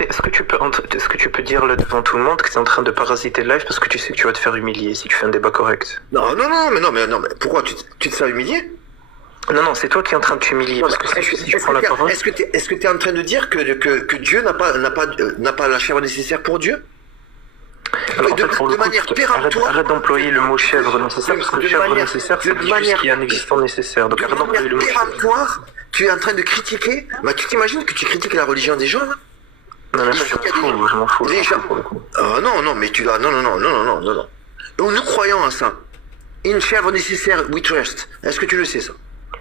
est-ce que tu peux dire là devant tout le monde que tu es en train de parasiter le live parce que tu sais que tu vas te faire humilier si tu fais un débat correct? Non, mais pourquoi tu te sens humilié? Non, non, c'est toi qui es en train de t'humilier parce que si je prends la parole. Est-ce que tu es en train de dire que Dieu n'a pas la chèvre nécessaire pour Dieu? Alors, en fait, pour le coup, manière péremptoire. arrête d'employer le mot chèvre nécessaire parce que chèvre nécessaire, c'est juste qu'il y a un existant nécessaire. Donc arrête d'employer le mot chèvre. Péremptoire, tu es en train de critiquer. Bah, tu t'imagines que tu critiques la religion des gens là? Non, mais ça, je m'en fous. Pour le coup. Non, mais tu dois. Non. Nous croyons à ça. Une chèvre nécessaire, we trust. Est-ce que tu le sais ça?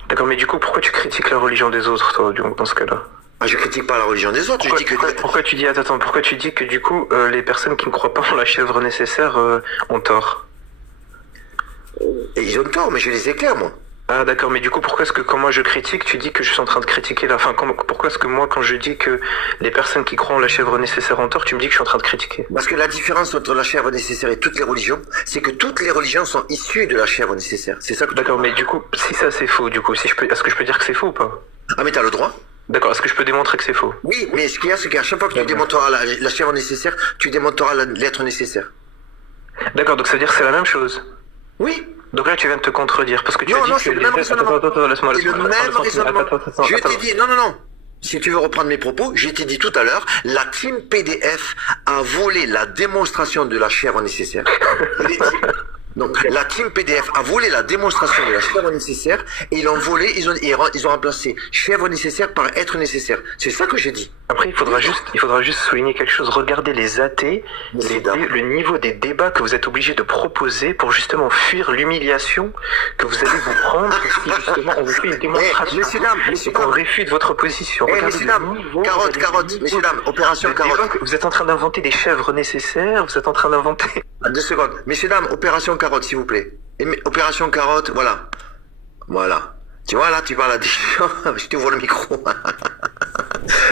D'accord, mais du coup, pourquoi tu critiques la religion des autres, toi, dans ce cas-là? Ah, je critique pas la religion des autres. Pourquoi tu dis, attends, pourquoi tu dis que du coup, les personnes qui ne croient pas en la chèvre nécessaire ont tort? Et ils ont tort, mais je les éclaire, moi. Ah d'accord, mais du coup, pourquoi est-ce que quand moi je critique, tu dis que je suis en train de critiquer la... Enfin, pourquoi est-ce que moi, quand je dis que les personnes qui croient en la chèvre nécessaire ont tort, tu me dis que je suis en train de critiquer? Parce que la différence entre la chèvre nécessaire et toutes les religions, c'est que toutes les religions sont issues de la chèvre nécessaire. C'est ça que D'accord, mais du coup, si ça c'est faux, du coup, est-ce que je peux dire que c'est faux ou pas? Ah, mais t'as le droit. D'accord, est-ce que je peux démontrer que c'est faux? Oui, mais ce qu'il y a, c'est qu'à chaque fois que tu démontreras la chèvre nécessaire, tu démontreras l'être nécessaire. D'accord, donc ça veut dire que c'est la même chose? Oui. Donc là, tu viens de te contredire, parce que tu Non, as dit non, que c'est le même raisonnement. Attends, laisse-moi. C'est le même raisonnement. Je t'ai dit, non. Si tu veux reprendre mes propos, j'ai été dit tout à l'heure, la team PDF a volé la démonstration de la chèvre nécessaire. Donc, la team PDF a volé la démonstration de la chèvre nécessaire et ils l'ont volé, ils ont remplacé chèvre nécessaire par être nécessaire. C'est ça que j'ai dit. Après, il faudra juste souligner quelque chose. Regardez les athées, le niveau des débats que vous êtes obligés de proposer pour justement fuir l'humiliation que vous allez vous prendre si justement on vous fait une démonstration et qu'on réfute votre position. Messieurs, dames, carotte, messieurs, dames, opération carotte. Vous êtes en train d'inventer des chèvres nécessaires, vous êtes en train d'inventer... 2 secondes. Messieurs, dames, opération carotte, s'il vous plaît. Opération carotte, voilà. Voilà. Tu vois, là, tu parles à des gens, je t'ouvre le micro.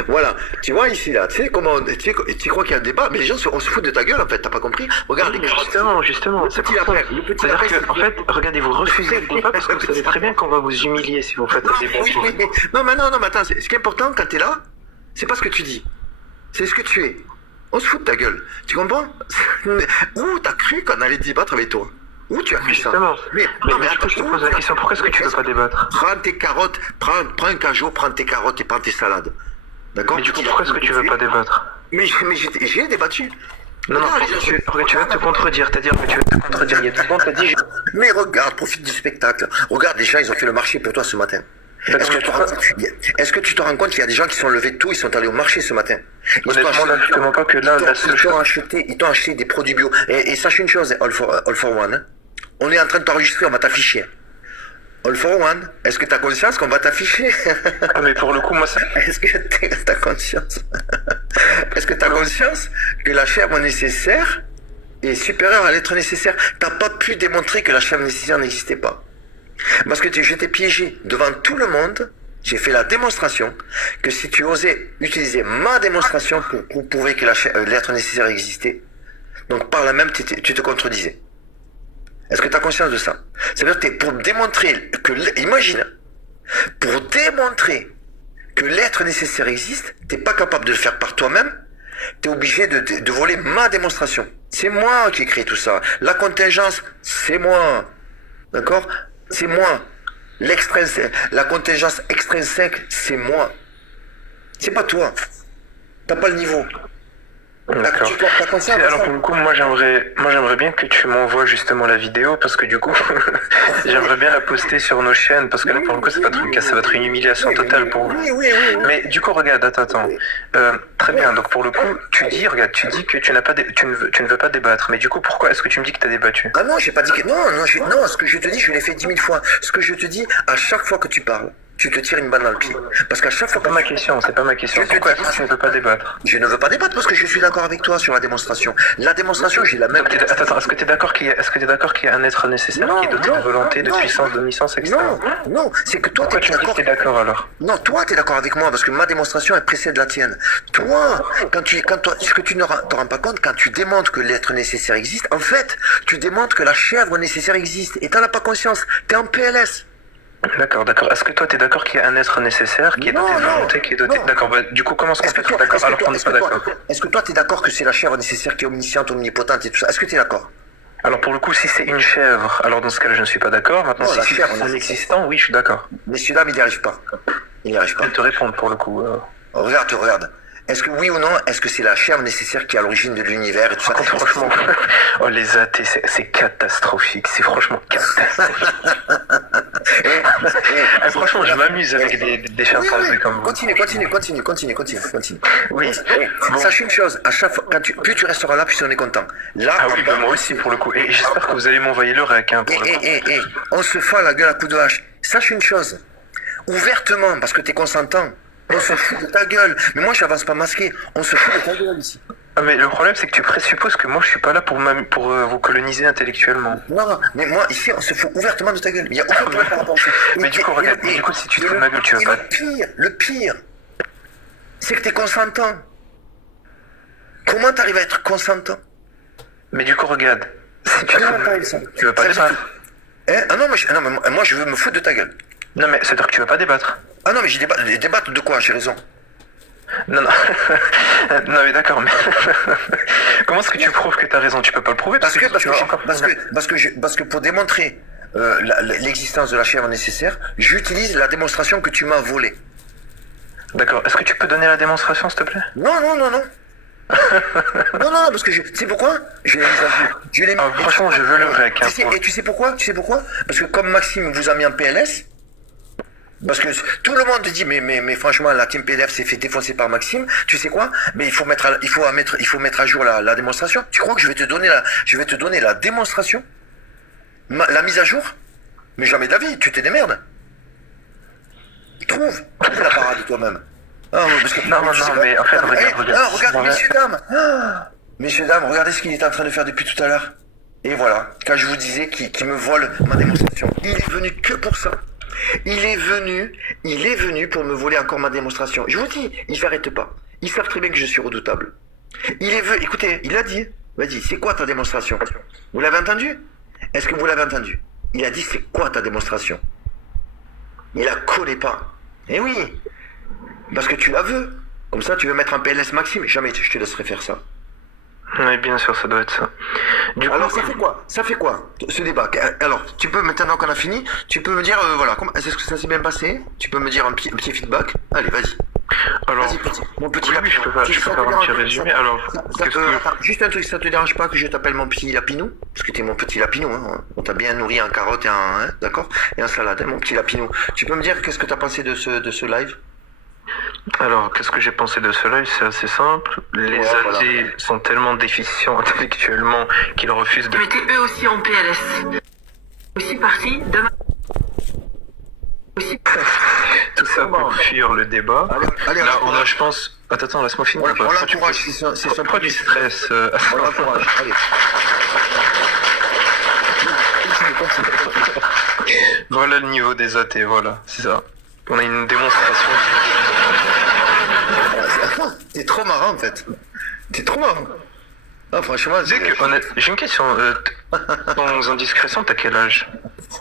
Voilà. Tu vois, ici, là, tu sais comment, tu crois qu'il y a un débat, mais les gens, on se fout de ta gueule, en fait, t'as pas compris? Regarde, les carottes. Justement, c'est pour ça. C'est-à-dire que, en fait, regardez, vous refusez le débat parce que vous savez très bien qu'on va vous humilier si vous faites un débat. Non, mais attends, ce qui est important quand t'es là, c'est pas ce que tu dis. C'est ce que tu es. On se fout de ta gueule. Tu comprends? Où t'as cru qu'on allait débattre avec toi? Où tu as cru ça? Mais attends, je te pose la question, pourquoi est-ce que tu veux pas débattre? Prends tes carottes, prends un cajot, prends tes carottes et prends tes salades. D'accord? Mais du coup, pourquoi est-ce que tu veux pas débattre? Mais j'ai débattu. Non, tu vas te contredire, c'est-à-dire que tu vas te contredire. Il y a tout le monde t'a dit... Mais regarde, profite du spectacle. Regarde, les gens, ils ont fait le marché pour toi ce matin. Est-ce que tu te rends compte qu'il y a des gens qui sont levés tôt, ils sont allés au marché ce matin? Honnêtement, là, je te mens pas que là, la seule chose... Ils t'ont acheté des produits bio. Et sache une chose, All for One, hein. On est en train de t'enregistrer, on va t'afficher. All for One, est-ce que tu as conscience qu'on va t'afficher? Ah, mais pour le coup, moi, ça... Est-ce que tu as conscience? Est-ce que tu as conscience que la chèvre nécessaire est supérieure à l'être nécessaire? Tu n'as pas pu démontrer que la chèvre nécessaire n'existait pas. Parce que je t'ai piégé devant tout le monde. J'ai fait la démonstration que si tu osais utiliser ma démonstration pour prouver que l'être nécessaire existait, donc par là même, tu te contredisais. Est-ce que tu as conscience de ça? C'est-à-dire que pour démontrer que... Imagine, pour démontrer que l'être nécessaire existe, tu n'es pas capable de le faire par toi-même, tu es obligé de voler ma démonstration. C'est moi qui ai créé tout ça. La contingence, c'est moi. D'accord? C'est moi. La contingence extrinsèque, c'est moi. C'est pas toi. T'as pas le niveau. D'accord. Alors pour le coup, moi j'aimerais bien que tu m'envoies justement la vidéo parce que du coup, j'aimerais bien la poster sur nos chaînes parce que là pour le coup ça va être une humiliation totale pour vous. Oui. Mais du coup regarde, attends. Très bien. Donc pour le coup, tu dis que tu ne veux pas débattre. Mais du coup pourquoi est-ce que tu me dis que tu as débattu? Ah non, j'ai pas dit que non. Ce que je te dis, je l'ai fait 10 000 fois. Ce que je te dis, à chaque fois que tu parles, tu te tires une balle dans le pied. Parce qu'à chaque fois. C'est pas ma question. Pourquoi est-ce que tu ne veux pas débattre? Je ne veux pas débattre parce que je suis d'accord avec toi sur la démonstration. La démonstration, j'ai la même. Attends, est-ce que tu es d'accord qu'il y a un être nécessaire qui est doté de volonté, de puissance, d'omniscience, etc. Non, c'est que toi, pourquoi tu me dis que tu es d'accord alors? Non, toi, tu es d'accord avec moi parce que ma démonstration, elle précède la tienne. Toi, ce que tu ne te rends pas compte, quand tu démontres que l'être nécessaire existe, en fait, tu démontres que la chèvre nécessaire existe. Et tu n'en as pas conscience. Tu es en PLS. D'accord, d'accord. Est-ce que toi, t'es d'accord qu'il y a un être nécessaire, qui est doté Non, de non, volonté, qui est doté... non. D'accord, bah, du coup, comment est-ce qu'on Est-ce que peut être toi, d'accord alors qu'on n'est pas d'accord? est-ce que toi, t'es d'accord que c'est la chair nécessaire qui est omnisciente, omnipotente et tout ça? Est-ce que t'es d'accord? Alors pour le coup, si c'est une chèvre, alors dans ce cas-là, je ne suis pas d'accord. Maintenant, Non, si la c'est chair un nécessaire. existant, oui, je suis d'accord. Messieurs, dames, il n'y arrive pas. Il n'y arrive Je pas. vais te répondre pour le coup. Regarde, regarde. Est-ce que oui ou non, est-ce que c'est la chair nécessaire qui est à l'origine de l'univers et tout ça? Par contre, franchement, oh, les athées, c'est catastrophique. C'est franchement catastrophique. Franchement, je m'amuse avec des chimpanzés comme vous. Continue. Oui. Bon. Sache une chose, à chaque fois, plus tu resteras là, plus on est content. Là, Ah oui, bah, moi aussi pour le coup. Et j'espère que vous allez m'envoyer le rec hein, pour le coup. on se fait la gueule à coups de hache. Sache une chose, ouvertement, parce que t'es consentant, on se fout de ta gueule. Mais moi, j'avance pas masqué. On se fout de ta gueule ici. Ah, mais le problème, c'est que tu présupposes que moi, je suis pas là pour vous coloniser intellectuellement. Non, mais moi, ici, on se fout ouvertement de ta gueule. Il n'y a aucun problème par rapport à ça. Mais du coup, regarde, si tu te fous de ma gueule, tu veux pas... Le pire, c'est que t'es consentant. Comment t'arrives à être consentant? Mais du coup, regarde, si tu veux pas débattre. Hein? Ah non, mais moi, je veux me foutre de ta gueule. Non, mais c'est-à-dire que tu veux pas débattre. Ah non, mais débattre de quoi? J'ai raison. Non, non, mais d'accord, mais comment est-ce que tu prouves que t'as raison? Tu peux pas le prouver parce que pour démontrer l'existence de la chair nécessaire, j'utilise la démonstration que tu m'as volée. D'accord. Est-ce que tu peux donner la démonstration, s'il te plaît? Non. non, parce que tu sais pourquoi? Je l'ai mis à jour. Franchement, je veux le rec. Et tu sais pourquoi? Parce que comme Maxime vous a mis en PLS, parce que tout le monde dit mais franchement la team PDF s'est fait défoncer par Maxime. Tu sais quoi? Mais il faut mettre à jour la démonstration. Tu crois que je vais te donner la démonstration, la mise à jour? Mais jamais de la vie. Tu te démerdes. Trouve la parade de toi-même. Non, mais en fait regarde. Messieurs dames, regardez ce qu'il est en train de faire depuis tout à l'heure. Et voilà, quand je vous disais qu'il me vole ma démonstration, il est venu que pour ça. Il est venu pour me voler encore ma démonstration. Je vous dis, ils s'arrêtent pas. Ils savent très bien que je suis redoutable. Écoutez, il a dit, vas-y, c'est quoi ta démonstration? Vous l'avez entendu? Est-ce que vous l'avez entendu? Il a dit, c'est quoi ta démonstration? Il la collait pas. Eh oui, parce que tu la veux. Comme ça, tu veux mettre un PLS Maxime. Jamais je te laisserai faire ça. Oui, bien sûr, ça doit être ça. Alors, ça fait quoi, ce débat? Alors, tu peux, maintenant qu'on a fini, tu peux me dire, voilà, est-ce que ça s'est bien passé? Tu peux me dire un petit feedback? Allez, vas-y. Alors, vas-y, mon petit oui, je peux faire un petit résumé. Alors, juste un truc, ça te dérange pas que je t'appelle mon petit lapinou? Parce que t'es mon petit lapinou, hein. On t'a bien nourri en carottes et en, d'accord? Et en salade, hein, mon petit lapinou. Tu peux me dire qu'est-ce que t'as pensé de ce live? Alors, qu'est-ce que j'ai pensé de ce live? C'est assez simple. Les athées sont tellement déficients intellectuellement qu'ils refusent de... Ils étaient eux aussi en PLS. Aussi partis demain. Aussi... Tout ça pour fuir le débat. Allez, là, on a, je pense... Attends, laisse-moi finir. On l'encourage, c'est son Pourquoi du stress On l'encourage, allez. Voilà le niveau des athées, voilà, c'est ça. On a une démonstration. T'es trop marrant en fait. T'es trop marrant. Ah, franchement, j'ai une question. Sans indiscrétion, t'as quel âge?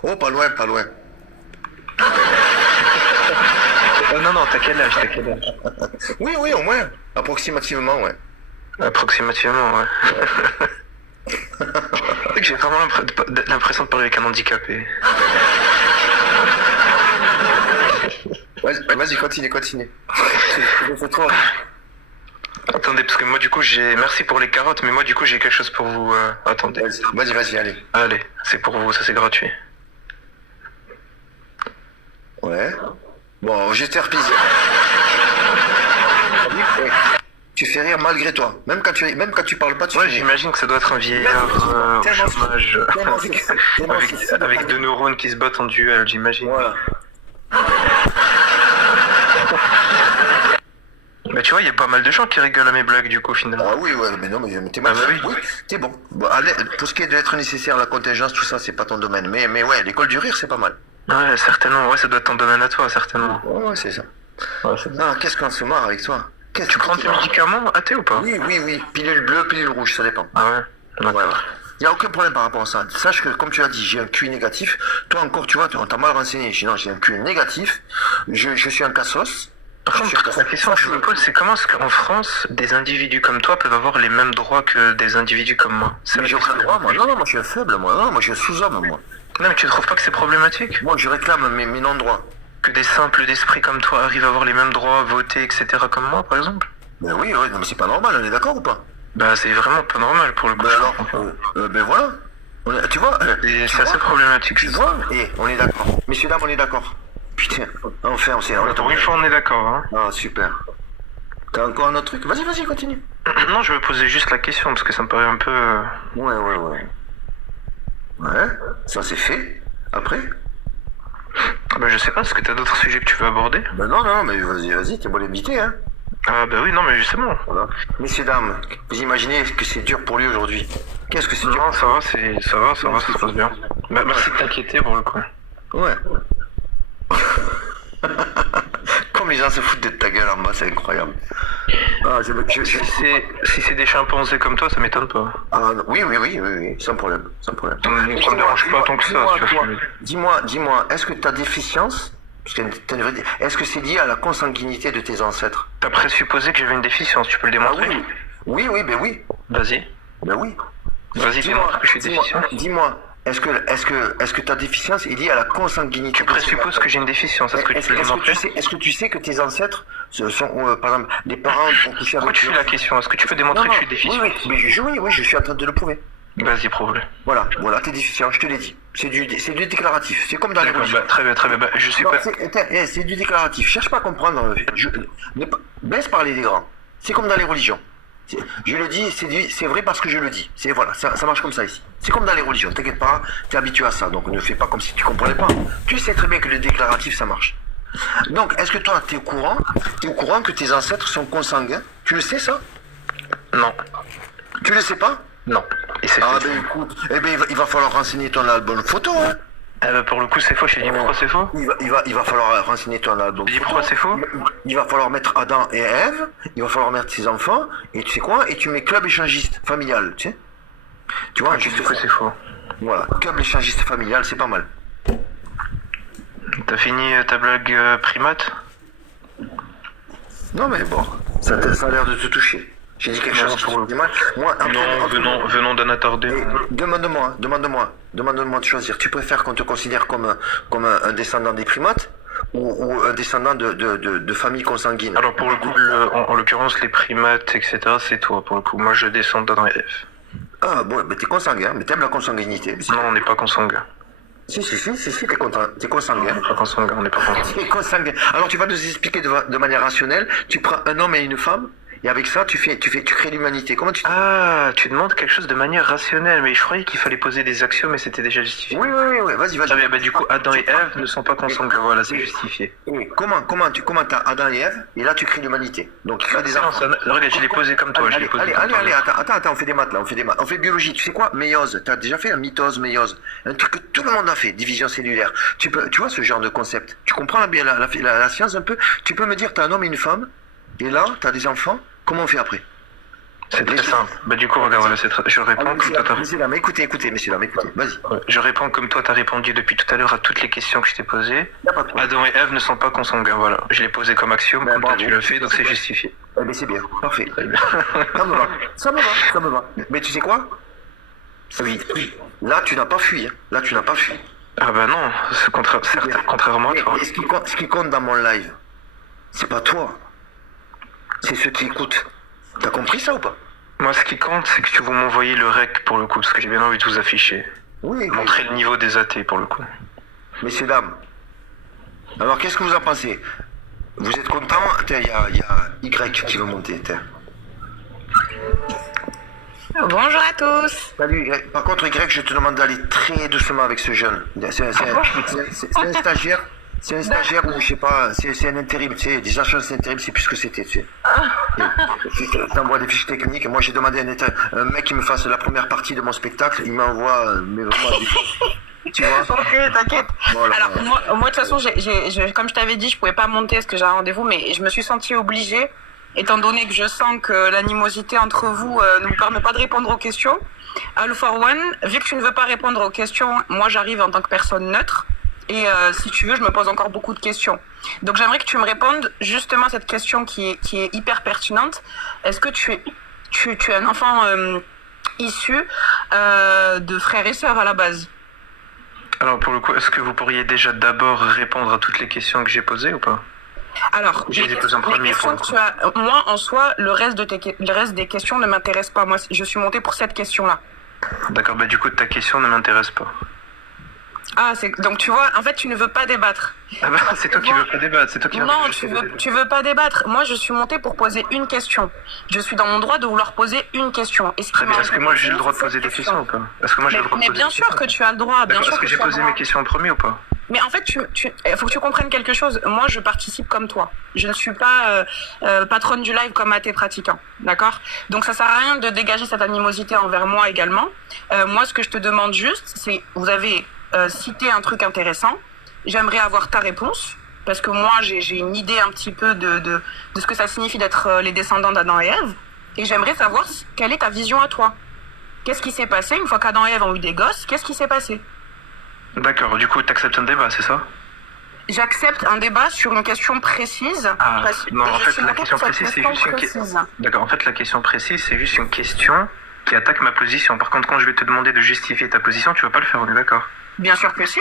Oh, pas loin. Non, t'as quel âge? Oui, au moins. Approximativement, ouais. Approximativement, ouais. C'est que j'ai vraiment l'impression de parler avec un handicapé. Vas-y, continue. C'est trop. Attendez, parce que moi du coup merci pour les carottes, mais moi du coup j'ai quelque chose pour vous. Attendez. Vas-y, allez. Allez, c'est pour vous, ça c'est gratuit. Ouais. Bon, je vais te faire plaisir. Tu fais rire malgré toi. Même quand tu parles pas, tu fais rire. J'imagine que ça doit être un vieillard au chômage. Avec deux neurones qui se battent en duel, j'imagine. Voilà. Mais tu vois, il y a pas mal de gens qui rigolent à mes blagues du coup finalement. Ah oui, ouais, mais non, mais t'es mal. Oui, t'es bon. Allez, pour ce qui est d'être nécessaire, la contingence, tout ça, c'est pas ton domaine. Mais ouais, l'école du rire, c'est pas mal. Ouais, certainement. Ouais, ça doit être ton domaine à toi, certainement. Ouais, c'est ça. Ah, qu'est-ce qu'on se marre avec toi? Tu prends tes médicaments athée ou pas? Oui. Pilule bleue, pilule rouge, ça dépend. Ah ouais. Ouais. Il n'y a aucun problème par rapport à ça. Sache que, comme tu l'as dit, j'ai un QI négatif. Toi encore, tu vois, on t'a mal renseigné. Non, j'ai un QI négatif. Je suis un cassos. Par contre, la question que je me pose, c'est comment est-ce qu'en France, des individus comme toi peuvent avoir les mêmes droits que des individus comme moi? Mais j'ai aucun droit, moi. Non, moi, je suis un faible, moi. Non, moi, je suis un sous-homme, moi. Non, mais tu trouves pas que c'est problématique? Moi, je réclame mes non-droits. Que des simples d'esprit comme toi arrivent à avoir les mêmes droits, voter, etc. comme moi, par exemple? Ben oui, non, mais c'est pas normal, on est d'accord ou pas? Bah, c'est vraiment pas normal pour le coup. Ben alors, ben voilà. Tu vois, Et c'est assez problématique, tu c'est vois, on est d'accord. Messieurs, dames, on est d'accord. Putain, enfin, on ça. Pour une fois, on est d'accord, hein. Ah, super. T'as encore un autre truc? Vas-y, continue. Non, je me posais juste la question, parce que ça me paraît un peu... Ouais. Ouais, ça c'est fait. Après? Bah, je sais pas, est-ce que t'as d'autres sujets que tu veux aborder? Ben non, mais vas-y, t'es bon l'invité, hein. Ah bah oui, non, mais justement. Voilà. Messieurs, dames, vous imaginez que c'est dur pour lui aujourd'hui? Qu'est-ce que c'est dur? Non, ça va, ça se passe bien. Bah, merci de t'inquiéter pour le coup. Ouais. Comme les gens se foutent de ta gueule en bas, c'est incroyable. Ah, Si c'est des chimpanzés comme toi, ça m'étonne pas. Ah, oui, sans problème. Ça me dérange pas tant que ça, tu vois ce que je veux dire. Dis-moi, est-ce que ta déficience, est-ce que c'est lié à la consanguinité de tes ancêtres? T'as présupposé que j'avais une déficience, tu peux le démontrer? Oui, ben oui. Vas-y. Ben oui. Vas-y, démontre que je suis déficient. Dis-moi, est-ce que ta déficience est liée à la consanguinité? Tu présupposes que j'ai une déficience, est-ce que tu peux le démontrer? Est-ce que tu sais que tes ancêtres sont, par exemple, les parents ont couché avec... Pourquoi tu fais la question? Est-ce que tu peux démontrer que je suis déficient? Oui, je suis en train de le prouver. Vas-y, prouve-le. Voilà, t'es déficient, je te l'ai dit. C'est du déclaratif, c'est comme dans les religions. Bah, très bien, bah, je suis pas... C'est du déclaratif, cherche pas à comprendre, laisse parler les grands. C'est comme dans les religions. Je le dis, c'est vrai parce que je le dis. Voilà, ça marche comme ça ici. C'est comme dans les religions, t'inquiète pas, t'es habitué à ça, donc ne fais pas comme si tu comprenais pas. Tu sais très bien que le déclaratif, ça marche. Donc, est-ce que toi, t'es au courant que tes ancêtres sont consanguins? Tu le sais, ça? Non. Tu le sais pas? Non. Et c'est ben écoute, il va falloir renseigner ton album photo, hein. Pour le coup, c'est faux, je t'ai dit pourquoi c'est faux? Il va falloir renseigner ton album. Tu dis pourquoi c'est faux? Il va falloir mettre Adam et Ève, il va falloir mettre ses enfants, et tu sais quoi? Et tu mets club échangiste familial, tu sais? Tu vois, tu dis que c'est faux. Voilà, club échangiste familial, c'est pas mal. T'as fini ta blague primate? Non mais bon, ça a l'air de te toucher. J'ai dit quelque chose pour le dimanche. Moi, venons d'un attardé. Demande-moi de choisir. Tu préfères qu'on te considère comme un descendant des primates ou un descendant de famille consanguine? Alors pour le coup, en l'occurrence, les primates, etc., c'est toi pour le coup. Moi, je descends d'Adam et Ève. Ah bon, mais t'es consanguin, mais t'aimes la consanguinité. Non, on n'est pas consanguin. Si, t'es consanguin. On n'est pas consanguin, on n'est pas consanguin. T'es consanguin. Alors tu vas nous expliquer de manière rationnelle, tu prends un homme et une femme, et avec ça, tu crées l'humanité. Comment tu... Ah, tu demandes quelque chose de manière rationnelle, mais je croyais qu'il fallait poser des axiomes, mais c'était déjà justifié. Oui, vas-y. Ah, bah, du coup, Adam et Ève ne sont pas consanguins, voilà, c'est justifié. Oui. Comment t'as Adam et Ève, et là tu crées l'humanité. Donc tu crées des enfants. Regarde, je l'ai posé comme toi, Allez, attends, on fait des maths là, on fait biologie. Tu sais quoi? Méiose, t'as déjà fait un mitose, méiose. Un truc que tout le monde a fait, division cellulaire. Tu vois ce genre de concept? Tu comprends bien la science un peu? Tu peux me dire, t'as un homme et une femme, et là, t'as des enfants. Comment on fait après? C'est très simple. Bah du coup, regarde, je réponds comme toi t'as... Messieurs, dames, écoutez, vas-y. Je réponds comme toi t'as répondu depuis tout à l'heure à toutes les questions que je t'ai posées. Adam et Ève ne sont pas consanguins, voilà. Je l'ai posé comme axiome, comme toi tu l'as fait, donc c'est justifié. Mais c'est bien, parfait. Ça me va. Mais tu sais quoi? Oui. Là, tu n'as pas fui. Ah bah non, contrairement à toi. Et ce qui compte dans mon live, c'est pas toi. C'est ceux qui écoutent. T'as compris ça ou pas? Moi, ce qui compte, c'est que vous m'envoyez le rec pour le coup, parce que j'ai bien envie de vous afficher. Oui. Montrer le niveau des athées pour le coup. Messieurs, dames. Alors, qu'est-ce que vous en pensez? Vous êtes contents? Il y a Y qui veut monter. Bonjour à tous. Salut Y. Par contre, Y, je te demande d'aller très doucement avec ce jeune. C'est un stagiaire. C'est un stagiaire ou je sais pas, c'est un intérim, tu sais, des agences intérim, c'est plus ce que c'était, tu sais. T'envoies des fiches techniques, moi j'ai demandé à un mec qui me fasse la première partie de mon spectacle, il m'envoie, mais vraiment, tu vois. Ok, t'inquiète. Voilà. Alors, moi, de toute façon, comme je t'avais dit, je pouvais pas monter parce que j'ai un rendez-vous, mais je me suis sentie obligée étant donné que je sens que l'animosité entre vous ne vous permet pas de répondre aux questions. All for One, vu que tu ne veux pas répondre aux questions, moi j'arrive en tant que personne neutre. Et si tu veux, je me pose encore beaucoup de questions. Donc j'aimerais que tu me répondes justement à cette question qui est hyper pertinente. Est-ce que tu es un enfant issu de frères et sœurs à la base? Alors pour le coup, est-ce que vous pourriez déjà d'abord répondre à toutes les questions que j'ai posées ou pas? Alors, Je les ai posées en premier pour le coup. moi en soi, le reste des questions ne m'intéresse pas. Moi, je suis montée pour cette question-là. D'accord, bah du coup ta question ne m'intéresse pas. Ah, donc tu vois, en fait, tu ne veux pas débattre. Ah bah c'est toi qui veux pas débattre, c'est toi qui veux Non, pas tu veux pas débattre. Moi, je suis montée pour poser une question. Je suis dans mon droit de vouloir poser une question. Est-ce que moi j'ai le droit de poser des questions ou pas? Est-ce que moi j'ai le droit de Mais poser bien des sûr questions? que tu as le droit. Bien sûr Est-ce que j'ai tu as le posé droit. mes questions en premier ou pas? Mais en fait, il faut que tu comprennes quelque chose. Moi, je participe comme toi. Je ne suis pas patronne du live comme athée pratiquant. D'accord? Donc, ça sert à rien de dégager cette animosité envers moi également. Moi, ce que je te demande juste, c'est, vous avez cité un truc intéressant. J'aimerais avoir ta réponse. Parce que moi, j'ai une idée un petit peu de ce que ça signifie d'être les descendants d'Adam et Ève. Et j'aimerais savoir quelle est ta vision à toi. Qu'est-ce qui s'est passé une fois qu'Adam et Ève ont eu des gosses? Qu'est-ce qui s'est passé? D'accord, du coup t'acceptes un débat, c'est ça? J'accepte un débat sur une question précise. Ah, non, en je fait suis la montée question pour cette précise c'est question juste une précise. D'accord, en fait la question précise c'est juste une question qui attaque ma position. Par contre quand je vais te demander de justifier ta position, tu vas pas le faire, on est d'accord? Bien sûr que si.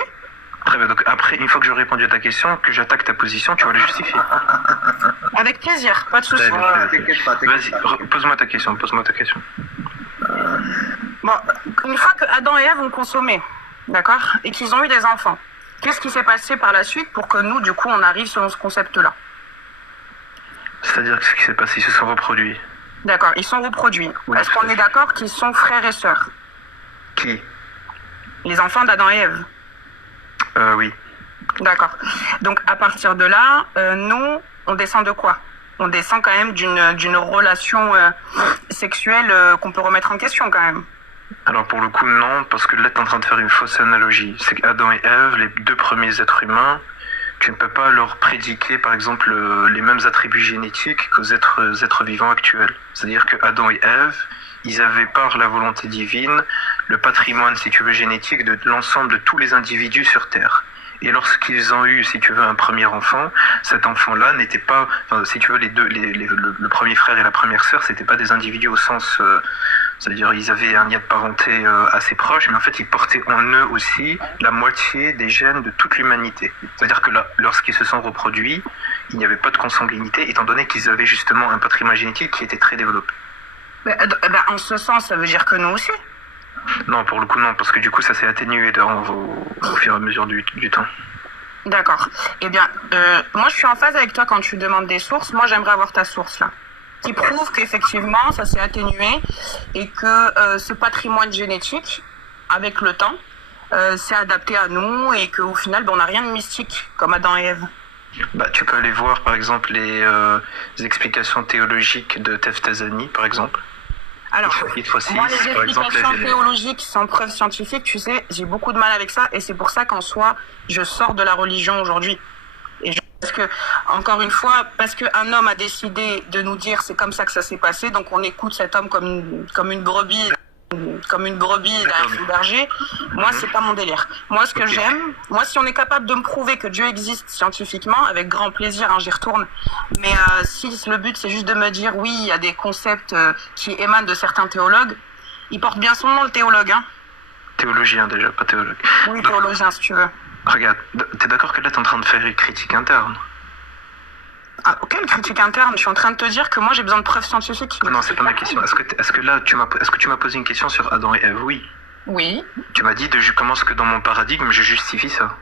Très bien, donc après, une fois que j'ai répondu à ta question, que j'attaque ta position, tu vas la justifier. Avec plaisir, pas de souci. Très bien. T'inquiète pas, Vas-y, pose-moi ta question, pose-moi ta question. Bon, une fois que Adam et Ève ont consommé, d'accord, et qu'ils ont eu des enfants, qu'est-ce qui s'est passé par la suite pour que nous, du coup, on arrive selon ce concept-là? C'est-à-dire que ce qui s'est passé, ils se sont reproduits. D'accord, ils sont reproduits. Oui, Est-ce tout à qu'on est fait. d'accord qu'ils sont frères et sœurs? Qui? Les enfants d'Adam et Ève. Oui. D'accord. Donc à partir de là, nous, on descend de quoi? On descend quand même d'une relation sexuelle qu'on peut remettre en question quand même. Alors pour le coup, non, parce que là, tu es en train de faire une fausse analogie. C'est qu'Adam et Ève, les deux premiers êtres humains, tu ne peux pas leur prédiquer, par exemple, les mêmes attributs génétiques qu'aux êtres vivants actuels. C'est-à-dire que Adam et Ève, ils avaient par la volonté divine le patrimoine, si tu veux, génétique de l'ensemble de tous les individus sur Terre. Et lorsqu'ils ont eu, si tu veux, un premier enfant, cet enfant-là n'était pas, enfin, si tu veux, le premier frère et la première sœur, c'était pas des individus au sens, c'est-à-dire ils avaient un lien de parenté assez proche, mais en fait ils portaient en eux aussi la moitié des gènes de toute l'humanité. C'est-à-dire que là, lorsqu'ils se sont reproduits, il n'y avait pas de consanguinité, étant donné qu'ils avaient justement un patrimoine génétique qui était très développé. En ce sens, ça veut dire que nous aussi. Non, pour le coup, non, parce que du coup, ça s'est atténué au fur et à mesure du temps. D'accord. Eh bien, moi, je suis en phase avec toi quand tu demandes des sources. Moi, j'aimerais avoir ta source, là, qui prouve qu'effectivement, ça s'est atténué et que ce patrimoine génétique, avec le temps, s'est adapté à nous et qu'au final, on n'a rien de mystique, comme Adam et Ève. Bah, tu peux aller voir, par exemple, les explications théologiques de Teftazani, par exemple. Alors, X6, moi, les par exemple, explications théologiques sans preuve scientifique, tu sais, j'ai beaucoup de mal avec ça et c'est pour ça qu'en soi, je sors de la religion aujourd'hui. Parce que, encore une fois, parce qu'un homme a décidé de nous dire c'est comme ça que ça s'est passé, donc on écoute cet homme comme une brebis derrière son berger. Moi, c'est pas mon délire. Moi, ce que j'aime, si on est capable de me prouver que Dieu existe scientifiquement, avec grand plaisir, j'y retourne. Mais si le but c'est juste de me dire oui, il y a des concepts qui émanent de certains théologues, il porte bien son nom, le théologue, hein. Théologien déjà, pas théologue. Oui, théologien, si tu veux. Regarde, t'es d'accord que là t'es en train de faire une critique interne? Ah, aucune critique interne. Je suis en train de te dire que moi j'ai besoin de preuves scientifiques. Non, c'est pas ma question. Est-ce que là tu m'as posé une question sur Adam et Ève? Oui. Oui. Tu m'as dit comment est-ce que dans mon paradigme je justifie ça?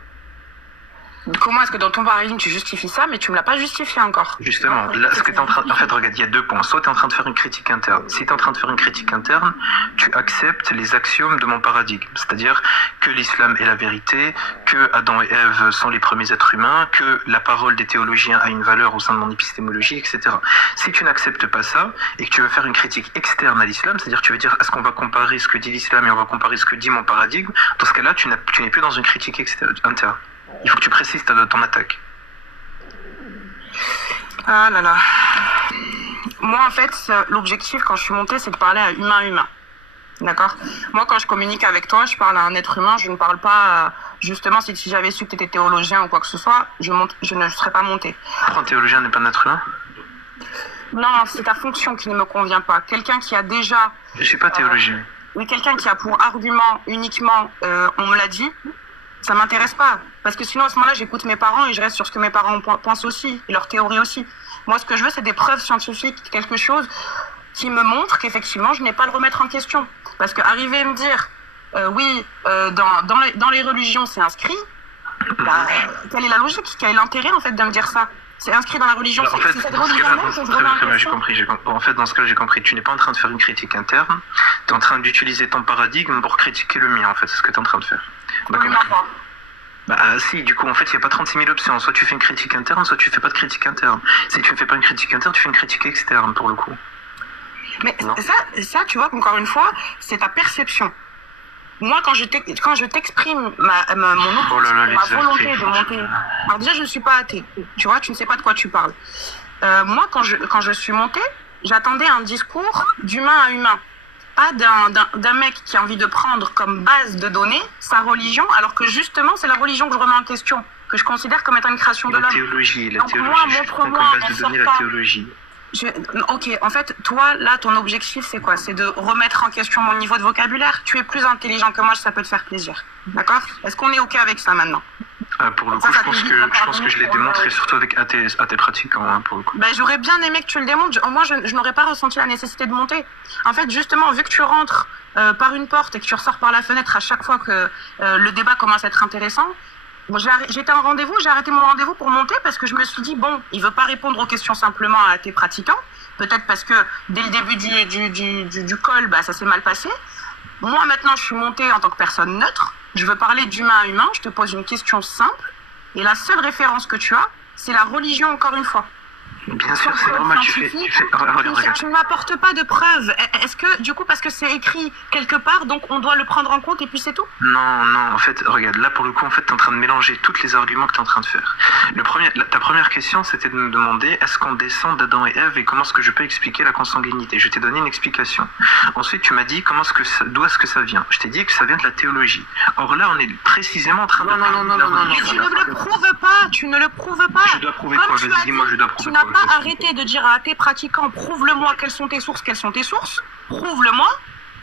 Comment est-ce que dans ton paradigme tu justifies ça, mais tu me l'as pas justifié encore? Justement, là, ce que t'es en train... En fait, regarde, il y a deux points. Soit tu es en train de faire une critique interne. Si tu es en train de faire une critique interne, tu acceptes les axiomes de mon paradigme. C'est-à-dire que l'islam est la vérité, que Adam et Ève sont les premiers êtres humains, que la parole des théologiens a une valeur au sein de mon épistémologie, etc. Si tu n'acceptes pas ça, et que tu veux faire une critique externe à l'islam, c'est-à-dire que tu veux dire, est-ce qu'on va comparer ce que dit l'islam et on va comparer ce que dit mon paradigme, dans ce cas-là, tu n'es plus dans une critique interne. Il faut que tu précises ton attaque. Ah là là. moi, en fait, l'objectif, quand je suis montée, c'est de parler à humain à humain. D'accord? Moi, quand je communique avec toi, je parle à un être humain, je ne parle pas, justement, si j'avais su que tu étais théologien ou quoi que ce soit, je ne serais pas montée. Pourquoi un théologien n'est pas un être humain? Non, c'est ta fonction qui ne me convient pas. Quelqu'un qui a déjà... Je suis pas théologien. Mais quelqu'un qui a pour argument uniquement, on me l'a dit, ça m'intéresse pas. Parce que sinon, à ce moment-là, j'écoute mes parents et je reste sur ce que mes parents pensent aussi, et leur théorie aussi. Moi, ce que je veux, c'est des preuves scientifiques, quelque chose qui me montre qu'effectivement, je n'ai pas à le remettre en question. Parce qu'arriver à me dire, oui, dans les religions, c'est inscrit, bah, quelle est la logique? Quel est l'intérêt, en fait, de me dire ça? C'est inscrit dans la religion. Alors, en fait, c'est cette dans ce religion-là cas-là, que je remets en très bien, j'ai question. compris. En fait, dans ce cas-là, j'ai compris. Tu n'es pas en train de faire une critique interne. Tu es en train d'utiliser ton paradigme pour critiquer le mien, en fait. C'est ce que tu es en train de faire. D'accord. Absolument pas. Bah si, du coup, en fait, il n'y a pas 36 000 options. Soit tu fais une critique interne, soit tu fais pas de critique interne. Si tu ne fais pas une critique interne, tu fais une critique externe, pour le coup. Mais Non. ça, tu vois, encore une fois, c'est ta perception. Moi, quand je t'exprime mon Oh là là, ma les volonté athées, de monter... Alors déjà, je ne suis pas athée. Tu vois, tu ne sais pas de quoi tu parles. Moi, quand je suis montée, j'attendais un discours d'humain à humain. Pas d'un mec qui a envie de prendre comme base de données sa religion, alors que justement, c'est la religion que je remets en question, que je considère comme étant une création de La l'homme. théologie, Donc, moi, je prends montre-moi comme base de en données la sortant. théologie. Ok, en fait, toi, là, ton objectif, c'est quoi? C'est de remettre en question mon niveau de vocabulaire. Tu es plus intelligent que moi, ça peut te faire plaisir. D'accord? Est-ce qu'on est ok avec ça maintenant? Pour le Ça, coup, ça je pense t'évite que d'intervenir je l'ai pour, démontré, surtout avec athées pratiquants, hein, pour le coup. Ben, j'aurais bien aimé que tu le démontres. Moi, je n'aurais pas ressenti la nécessité de monter. En fait, justement, vu que tu rentres par une porte et que tu ressors par la fenêtre à chaque fois que le débat commence à être intéressant, bon, j'étais en rendez-vous, j'ai arrêté mon rendez-vous pour monter parce que je me suis dit, bon, il veut pas répondre aux questions simplement à tes pratiquants. Peut-être parce que dès le début du call, bah, ça s'est mal passé. Moi, maintenant, je suis montée en tant que personne neutre. Je veux parler d'humain à humain. Je te pose une question simple. Et la seule référence que tu as, c'est la religion, encore une fois. Bien sûr, c'est normal, regarde. Tu ne m'apportes pas de preuves. Est-ce que, du coup, parce que c'est écrit quelque part, donc on doit le prendre en compte et puis c'est tout? Non, en fait, regarde, là pour le coup, en fait, t'es en train de mélanger tous les arguments que t'es en train de faire. Ta première question, c'était de me demander, est-ce qu'on descend d'Adam et Ève et comment est-ce que je peux expliquer la consanguinité? Je t'ai donné une explication. Ensuite, tu m'as dit, d'où est-ce que ça vient? Je t'ai dit que ça vient de la théologie. Or là, on est précisément en train de... Mais tu ne le prouves pas, tu ne le prouves pas. Je dois prouver quoi? Vas-y, dis-moi, je dois prouver Tu quoi? n'as pas arrêté de dire à tes pratiquants, prouve-le-moi quelles sont tes sources, prouve-le-moi.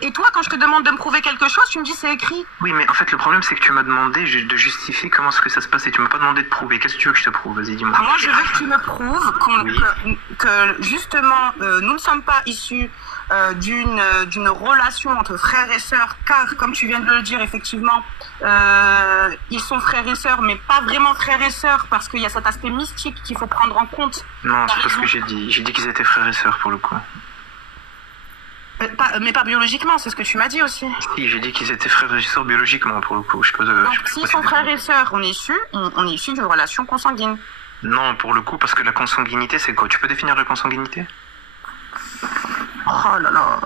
Et toi, quand je te demande de me prouver quelque chose, tu me dis c'est écrit. Oui, mais en fait, le problème, c'est que tu m'as demandé de justifier comment est-ce que ça se passait. Tu m'as pas demandé de prouver. Qu'est-ce que tu veux que je te prouve? Vas-y, dis-moi. Moi, je veux que tu me prouves que justement, nous ne sommes pas issus d'une relation entre frères et sœurs, car, comme tu viens de le dire, effectivement, ils sont frères et sœurs, mais pas vraiment frères et sœurs, parce qu'il y a cet aspect mystique qu'il faut prendre en compte. Non, c'est pas ce que j'ai dit. J'ai dit qu'ils étaient frères et sœurs, pour le coup. Mais pas biologiquement, c'est ce que tu m'as dit aussi. Si, j'ai dit qu'ils étaient frères et sœurs biologiquement, pour le coup. Je sais pas Donc, s'ils sont frères et sœurs, on est issus d'une relation consanguine. Non, pour le coup, parce que la consanguinité, c'est quoi? Tu peux définir la consanguinité? Oh là là.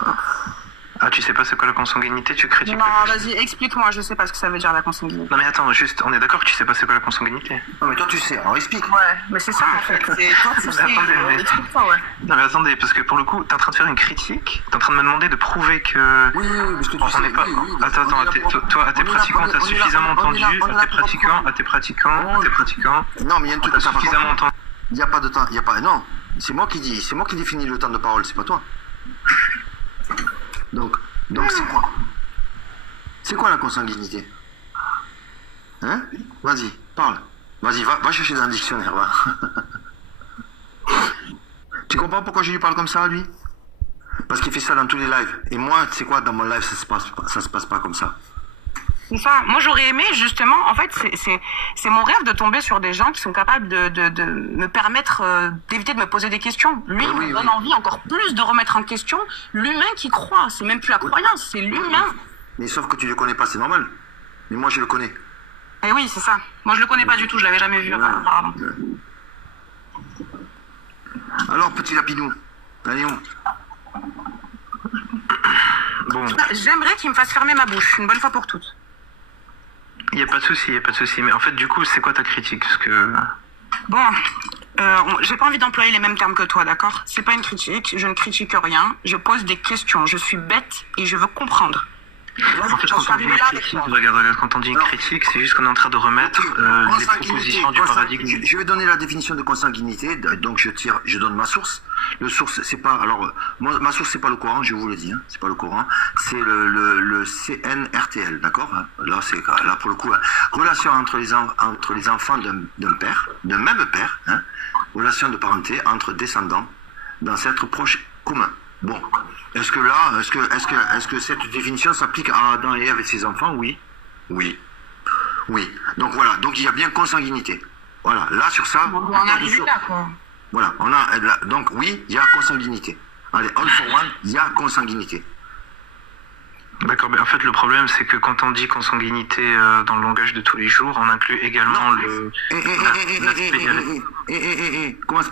Ah, tu sais pas c'est quoi la consanguinité? Tu critiques Non, vas-y, explique-moi, je sais pas ce que ça veut dire la consanguinité. Non mais attends, juste, on est d'accord que tu sais pas c'est quoi la consanguinité? Non, mais toi, tu sais, alors explique. Ouais, mais c'est ça en fait. C'est toi, tu sais. Attendez, mais- Explique-toi, ouais. Non mais attendez, parce que pour le coup, t'es en train de faire une critique, t'es en train de me demander de prouver que... Oui, parce que tu On sais. n'est pas... oui, oui, Attends, on est là pour- toi, à tes on est là pratiquants, pour- t'as on est là- suffisamment on est entendu, là- on est là à tes pour pratiquants, Non, mais il y a un truc t'as que t'as pas suffisamment compris. entendu. Il n'y a pas de temps, il y a pas. Non, c'est moi qui dis, c'est moi qui définis le temps de parole, c'est pas toi. Donc c'est quoi? C'est quoi la consanguinité? Hein? Vas-y, parle. Vas-y, va chercher dans le dictionnaire, va. Tu comprends pourquoi je lui parle comme ça à lui? Parce qu'il fait ça dans tous les lives. Et moi, tu sais quoi, dans mon live, ça se passe pas comme ça. C'est ça. Moi, j'aurais aimé, justement, en fait, c'est mon rêve de tomber sur des gens qui sont capables de me permettre d'éviter de me poser des questions. Lui, il me donne envie encore plus de remettre en question l'humain qui croit. C'est même plus la croyance, c'est l'humain. Mais sauf que tu le connais pas, c'est normal. Mais moi, je le connais. Et oui, c'est ça. Moi, je le connais pas du tout, je l'avais jamais vu auparavant. Alors, petit lapidou, allez où? Bon, J'aimerais qu'il me fasse fermer ma bouche, une bonne fois pour toutes. y a pas de souci. Mais en fait, du coup, c'est quoi ta critique? Parce que... Bon, j'ai pas envie d'employer les mêmes termes que toi, d'accord? C'est pas une critique, je ne critique rien, je pose des questions, je suis bête et je veux comprendre. En fait, quand on dit une critique, regarde, quand on dit une critique, c'est juste qu'on est en train de remettre les propositions du paradigme. Je vais donner la définition de consanguinité, donc je donne ma source. Le source, c'est pas, alors, ma source, c'est pas le Coran, je vous le dis, hein, c'est pas le Coran, c'est le CNRTL, d'accord? Là, c'est, là, pour le coup, hein, relation entre les enfants d'un père, d'un même père, hein, relation de parenté entre descendants, d'ancêtres proches communs. Bon, est-ce que cette définition s'applique à Adam et Ève et ses enfants? Oui. Oui. Donc voilà, donc il y a bien consanguinité. Voilà, là sur ça. On en arrive là, quoi. Voilà, on a là, donc oui, il y a consanguinité. Allez, all for one, il y a consanguinité. D'accord, mais en fait le problème c'est que quand on dit consanguinité dans le langage de tous les jours, on inclut également Commence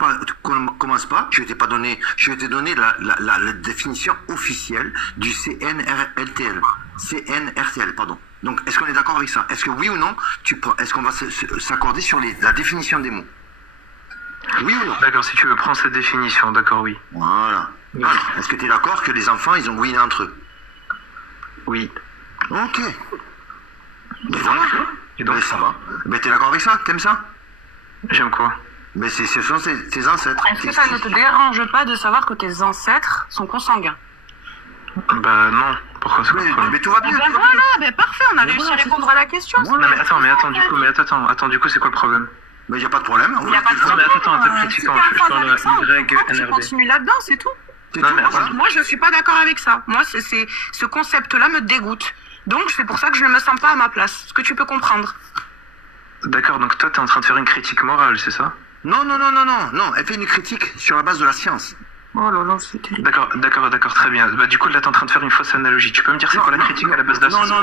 pas, je vais te donner la définition officielle du CNRTL. CNRTL, pardon. Donc est-ce qu'on est d'accord avec ça? Est-ce que oui ou non, est-ce qu'on va s'accorder sur la définition des mots? Oui ou non? D'accord, si tu veux prendre cette définition, d'accord, oui. Voilà. Alors, est-ce que tu es d'accord que les enfants, ils ont oui entre eux? Oui. Ok. Et donc ça va. Mais t'es d'accord avec ça? T'aimes ça? J'aime quoi? Mais ce sont tes ancêtres. Est-ce que ça ne te dérange pas de savoir que tes ancêtres sont consanguins? Bah non, pourquoi c'est Mais tout va bien. Ben voilà, ben parfait, on a réussi à répondre à la question. Non mais attends, du coup c'est quoi le problème? Mais il n'y a pas de problème. Il n'y a pas de Non mais problème. attends, critiquant, je parle à Tu YNRB. continues là-dedans, c'est tout. Non mais attends. Moi, je suis pas d'accord avec ça. Moi, ce concept-là me dégoûte. Donc, c'est pour ça que je ne me sens pas à ma place. Ce que tu peux comprendre. D'accord, donc toi t'es en train de faire une critique morale, c'est ça? Non. Elle fait une critique sur la base de la science. Oh là là, c'était... D'accord, très bien. Bah du coup là t'es en train de faire une fausse analogie. Tu peux me dire c'est quoi la critique à la base de la science? Non.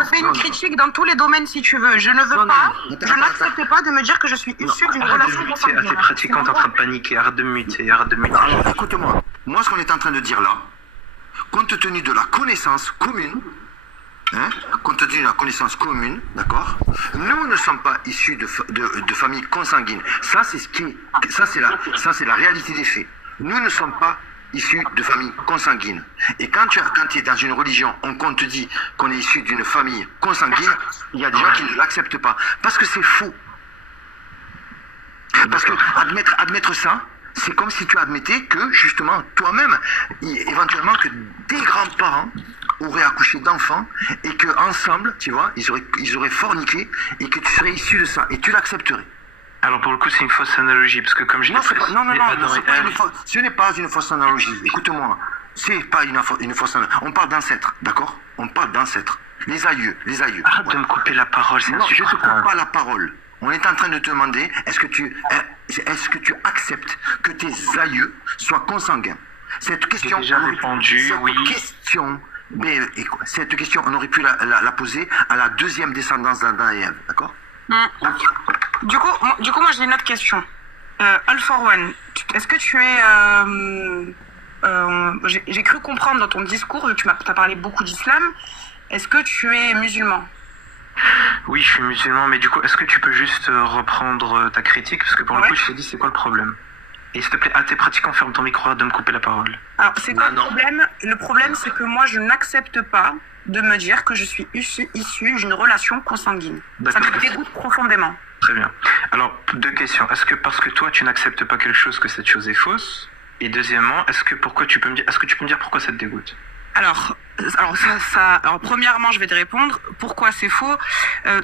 Je fais une critique dans tous les domaines si tu veux. Je ne veux pas, je n'accepte pas de me dire que je suis issue d'une relation consanguine. Tes pratiquants t'es en train de paniquer, arrête de me muter. Alors, écoute-moi. Moi, ce qu'on est en train de dire là, compte tenu de la connaissance commune, d'accord, nous ne sommes pas issus de familles consanguines. Ça, c'est la réalité des faits. Nous ne sommes pas issus de familles consanguines. Et quand tu es dans une religion, on te dit qu'on est issu d'une famille consanguine, il y a des gens qui ne l'acceptent pas. Parce que c'est faux. Parce que admettre ça, c'est comme si tu admettais que, justement, toi-même, éventuellement, que tes grands-parents auraient accouché d'enfants et que ensemble, tu vois, ils auraient forniqué et que tu serais issu de ça et tu l'accepterais. Alors pour le coup c'est une fausse analogie parce que comme je l'ai précisé, Ce n'est pas une fausse analogie. Écoute-moi, c'est pas une fausse analogie. On parle d'ancêtres, d'accord? On parle d'ancêtres. Les aïeux. Arrête de me couper la parole, c'est Non, je ne te insupportable. coupe pas la parole. On est en train de te demander, est-ce que tu acceptes que tes aïeux soient consanguins? Cette question, déjà répondu, oui. Cette question, on aurait pu la poser à la deuxième descendance d'Adam et Ève, d'accord? Du coup, moi, j'ai une autre question. All for One, est-ce que tu es... j'ai cru comprendre dans ton discours, tu as parlé beaucoup d'islam. Est-ce que tu es musulman? Oui, je suis musulman, mais du coup, est-ce que tu peux juste reprendre ta critique? Parce que pour le coup, je t'ai dit, c'est quoi le problème? Et s'il te plaît, à tes pratiquants, ferme ton micro, arrête de me couper la parole. Alors, c'est quoi le problème? Le problème, c'est que moi, je n'accepte pas de me dire que je suis issue d'une relation consanguine. Ça me dégoûte profondément. Très bien. Alors, deux questions. Est-ce que parce que toi, tu n'acceptes pas quelque chose, que cette chose est fausse? Et deuxièmement, est-ce que tu peux me dire pourquoi ça te dégoûte? Alors, premièrement, je vais te répondre. Pourquoi c'est faux?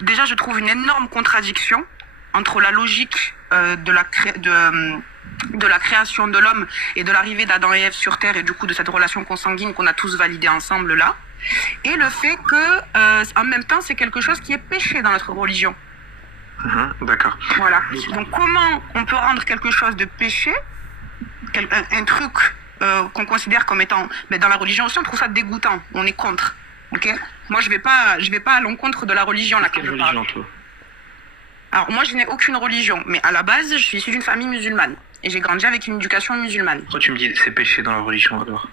Déjà, je trouve une énorme contradiction entre la logique de la création de l'homme et de l'arrivée d'Adam et Ève sur Terre et du coup de cette relation consanguine qu'on a tous validée ensemble là, et le fait que, en même temps, c'est quelque chose qui est péché dans notre religion. D'accord. Voilà. Donc, comment on peut rendre quelque chose de péché, un truc qu'on considère comme étant, mais dans la religion aussi on trouve ça dégoûtant, on est contre. Ok. Moi je vais pas à l'encontre de la religion là. Quelle religion toi? Alors moi je n'ai aucune religion, mais à la base je suis issue d'une famille musulmane et j'ai grandi avec une éducation musulmane. Pourquoi tu me dis c'est péché dans la religion alors?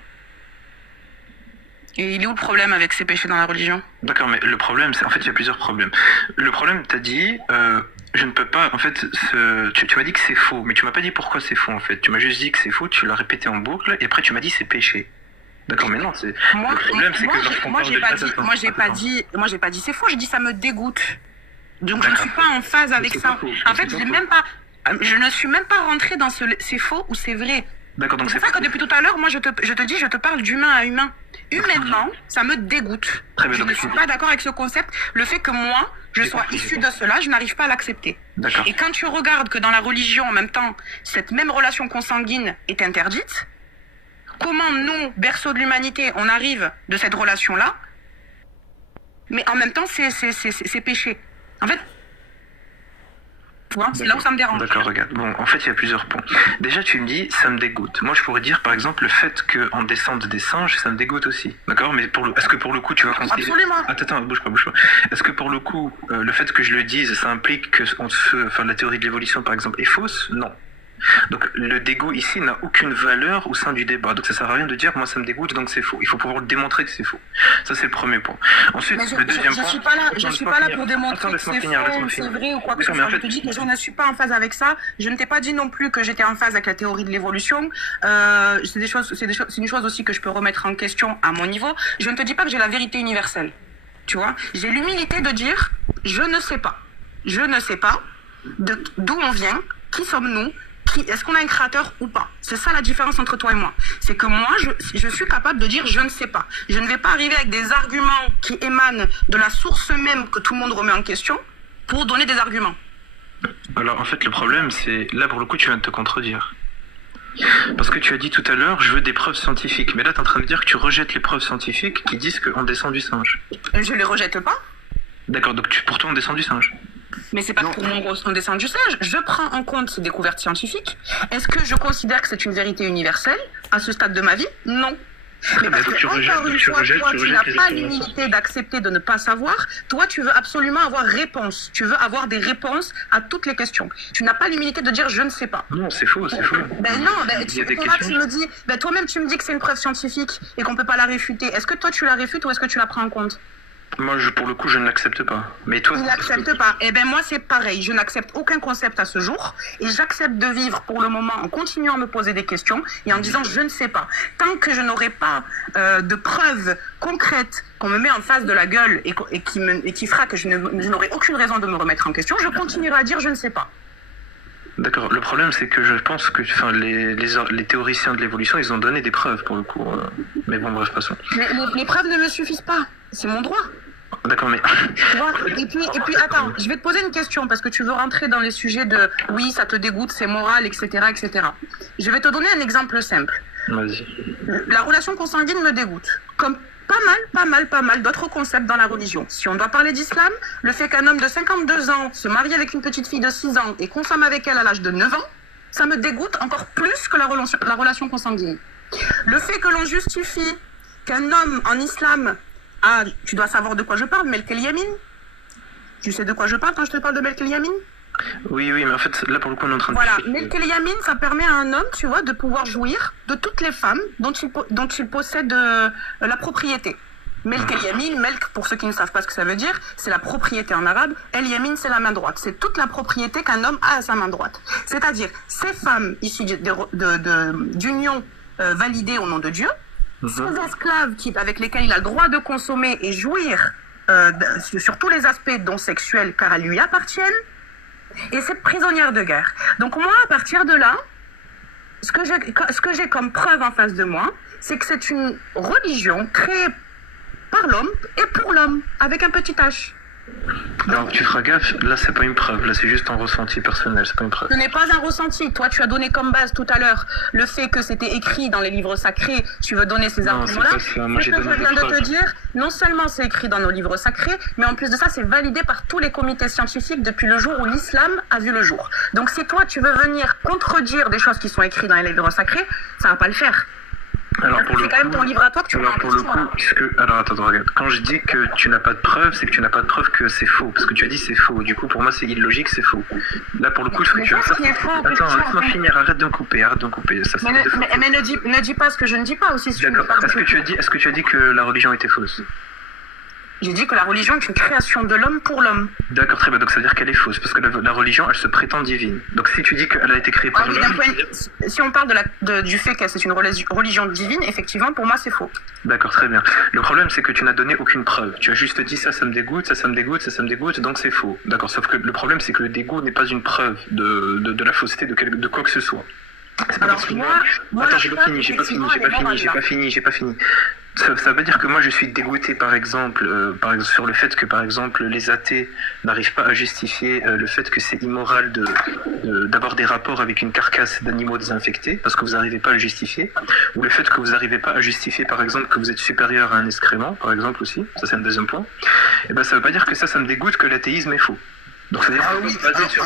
Et il est où le problème avec ces péchés dans la religion? D'accord, mais le problème, c'est en fait il y a plusieurs problèmes. Le problème, t'as dit, Je ne peux pas, en fait, tu m'as dit que c'est faux, mais tu m'as pas dit pourquoi c'est faux, en fait. Tu m'as juste dit que c'est faux, tu l'as répété en boucle, et après tu m'as dit c'est péché. D'accord, mais non, c'est... Moi, le problème, c'est que lorsqu'on moi, parle j'ai de... pas dit, Attends, moi, j'ai pas attends. dit, moi, j'ai pas dit c'est faux, j'ai dit ça me dégoûte. Donc, je ne D'accord. suis pas en phase avec c'est ça. pas faux, En fait, c'est pas faux. je ne suis même pas rentrée dans c'est faux ou c'est vrai. D'accord, donc C'est c'est pour ça pas que depuis tout à l'heure, moi, je te dis, je te parle d'humain à humain. Humainement, ça me dégoûte. Très bien, Je donc ne suis pas d'accord avec ce concept. Le fait que moi, je J'ai sois compris, issue j'ai de cela, je n'arrive pas à l'accepter. D'accord. Et quand tu regardes que dans la religion, en même temps, cette même relation consanguine est interdite, comment nous, berceau de l'humanité, on arrive de cette relation-là, mais en même temps, c'est péché. En fait, tu vois, c'est là où ça me dérange. D'accord, regarde. Bon, en fait, il y a plusieurs points. Déjà, tu me dis, ça me dégoûte. Moi, je pourrais dire, par exemple, le fait qu'on descende des singes, ça me dégoûte aussi. D'accord, mais est-ce que pour le coup, tu vas considérer... Absolument. Attends, bouge pas. Est-ce que pour le coup, le fait que je le dise, ça implique que la théorie de l'évolution, par exemple, est fausse? Non. Donc le dégoût ici n'a aucune valeur au sein du débat. Donc ça sert à rien de dire moi ça me dégoûte donc c'est faux. Il faut pouvoir le démontrer que c'est faux. Ça c'est le premier point. Ensuite, Mais le deuxième point. je suis pas là pour démontrer que c'est faux, c'est vrai ou quoi que ce soit. En Je fait, te dis que je ne suis pas en phase avec ça. Je ne t'ai pas dit non plus que j'étais en phase avec la théorie de l'évolution. C'est une chose aussi que je peux remettre en question à mon niveau. Je ne te dis pas que j'ai la vérité universelle. Tu vois, j'ai l'humilité de dire je ne sais pas. Je ne sais pas d'où on vient, qui sommes-nous. Est-ce qu'on a un créateur ou pas? C'est ça la différence entre toi et moi. C'est que moi, je suis capable de dire je ne sais pas. Je ne vais pas arriver avec des arguments qui émanent de la source même que tout le monde remet en question pour donner des arguments. Alors en fait le problème c'est, là pour le coup tu viens de te contredire. Parce que tu as dit tout à l'heure je veux des preuves scientifiques. Mais là tu es en train de dire que tu rejettes les preuves scientifiques qui disent qu'on descend du singe. Je les rejette pas. D'accord, donc pourtant on descend du singe. Mais c'est pas pour mon on descend du singe. Je prends en compte ces découvertes scientifiques. Est-ce que je considère que c'est une vérité universelle à ce stade de ma vie? Non. Mais parce que, encore une fois, toi, tu n'as pas l'humilité d'accepter de ne pas savoir. Toi, tu veux absolument avoir réponse. Tu veux avoir des réponses à toutes les questions. Tu n'as pas l'humilité de dire je ne sais pas. Non, c'est faux, c'est faux. Ben non, tu me dis, toi-même tu me dis que c'est une preuve scientifique et qu'on peut pas la réfuter. Est-ce que toi tu la réfutes ou est-ce que tu la prends en compte? Moi, pour le coup, je ne l'accepte pas. Mais toi, tu n'acceptes pas. Eh bien, moi, c'est pareil. Je n'accepte aucun concept à ce jour. Et j'accepte de vivre pour le moment en continuant à me poser des questions et en disant je ne sais pas. Tant que je n'aurai pas de preuves concrètes qu'on me met en face de la gueule et qui fera que je n'aurai aucune raison de me remettre en question, je continuerai à dire je ne sais pas. D'accord. Le problème, c'est que je pense que les théoriciens de l'évolution, ils ont donné des preuves pour le coup. Mais bon, bref, passons. Mais les preuves ne me suffisent pas. C'est mon droit. D'accord, mais... Tu vois, et puis, attends, je vais te poser une question parce que tu veux rentrer dans les sujets de oui, ça te dégoûte, c'est moral, etc., etc. Je vais te donner un exemple simple. Vas-y. La relation consanguine me dégoûte. Comme pas mal d'autres concepts dans la religion. Si on doit parler d'islam, le fait qu'un homme de 52 ans se marie avec une petite fille de 6 ans et consomme avec elle à l'âge de 9 ans, ça me dégoûte encore plus que la relation consanguine. Le fait que l'on justifie qu'un homme en islam... Ah, tu dois savoir de quoi je parle, Melk El Yamin. Tu sais de quoi je parle quand je te parle de Melk El Yamin? Oui, mais en fait, là pour le coup, on est en train de... Voilà, Melk El Yamin, ça permet à un homme, tu vois, de pouvoir jouir de toutes les femmes dont il possède la propriété. Melk El Yamin, Melk, pour ceux qui ne savent pas ce que ça veut dire, c'est la propriété en arabe. El Yamin, c'est la main droite. C'est toute la propriété qu'un homme a à sa main droite. C'est-à-dire, ces femmes issues d'union validée au nom de Dieu, ces esclaves avec lesquels il a le droit de consommer et jouir sur tous les aspects dont sexuels car elles lui appartiennent, et cette prisonnière de guerre. Donc moi, à partir de là, ce que j'ai comme preuve en face de moi, c'est que c'est une religion créée par l'homme et pour l'homme, avec un petit h. Alors tu feras gaffe, là c'est pas une preuve, là c'est juste un ressenti personnel, c'est pas une preuve. Ce n'est pas un ressenti. Toi tu as donné comme base tout à l'heure le fait que c'était écrit dans les livres sacrés, tu veux donner ces arguments-là. C'est ce que je viens de te dire, non seulement c'est écrit dans nos livres sacrés, mais en plus de ça c'est validé par tous les comités scientifiques depuis le jour où l'islam a vu le jour. Donc si toi tu veux venir contredire des choses qui sont écrites dans les livres sacrés, ça va pas le faire. Alors pour c'est quand même ton livre à toi que tu alors pour le coup, alors attends, regarde. Quand je dis que tu n'as pas de preuve, c'est que tu n'as pas de preuve que c'est faux. Parce que tu as dit c'est faux. Du coup, pour moi, c'est illogique, c'est faux. Là, pour le coup, il faut que tu fasses ça. Attends, laisse-moi finir. Arrête de me couper. Ça, mais ne dis pas ce que je ne dis pas aussi. Si d'accord. Est-ce que tu as dit que la religion était fausse? J'ai dit que la religion est une création de l'homme pour l'homme. D'accord, très bien. Donc ça veut dire qu'elle est fausse, parce que la religion, elle se prétend divine. Donc si tu dis qu'elle a été créée par l'homme... Si on parle du fait que c'est une religion divine, effectivement, pour moi, c'est faux. D'accord, très bien. Le problème, c'est que tu n'as donné aucune preuve. Tu as juste dit ça me dégoûte, ça me dégoûte, ça me dégoûte, donc c'est faux. D'accord, sauf que le problème, c'est que le dégoût n'est pas une preuve de la fausseté de quoi que ce soit. C'est pas Alors, parce que moi, attends, j'ai pas fini. Ça veut dire que moi je suis dégoûté par exemple sur le fait que par exemple les athées n'arrivent pas à justifier le fait que c'est immoral d'avoir des rapports avec une carcasse d'animaux désinfectés parce que vous n'arrivez pas à le justifier, ou le fait que vous n'arrivez pas à justifier par exemple que vous êtes supérieur à un excrément par exemple aussi, ça c'est un deuxième point, et ben ça veut pas dire que ça me dégoûte que l'athéisme est faux. Donc c'est-à-dire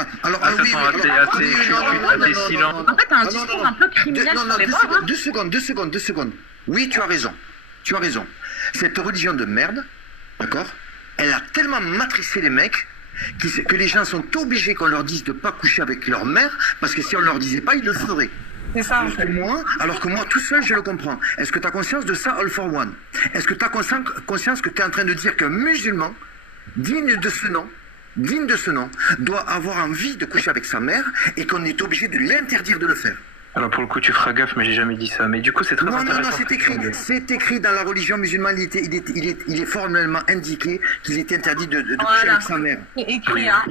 athée silent. En fait, t'as un discours un peu criminel sur les bords. Deux secondes. Oui, tu as raison. Cette religion de merde, d'accord, elle a tellement matricé les mecs que les gens sont obligés qu'on leur dise de ne pas coucher avec leur mère, parce que si on ne leur disait pas, ils le feraient. C'est ça. Alors que moi, tout seul, je le comprends. Est-ce que tu as conscience de ça, all for one? Est-ce que tu as conscience que tu es en train de dire qu'un musulman, digne de ce nom, doit avoir envie de coucher avec sa mère et qu'on est obligé de l'interdire de le faire? Alors pour le coup tu feras gaffe, mais j'ai jamais dit ça. Mais du coup c'est très intéressant. Non, c'est écrit dans la religion musulmane, il est formellement indiqué qu'il est interdit de coucher avec sa mère. C'est écrit, hein.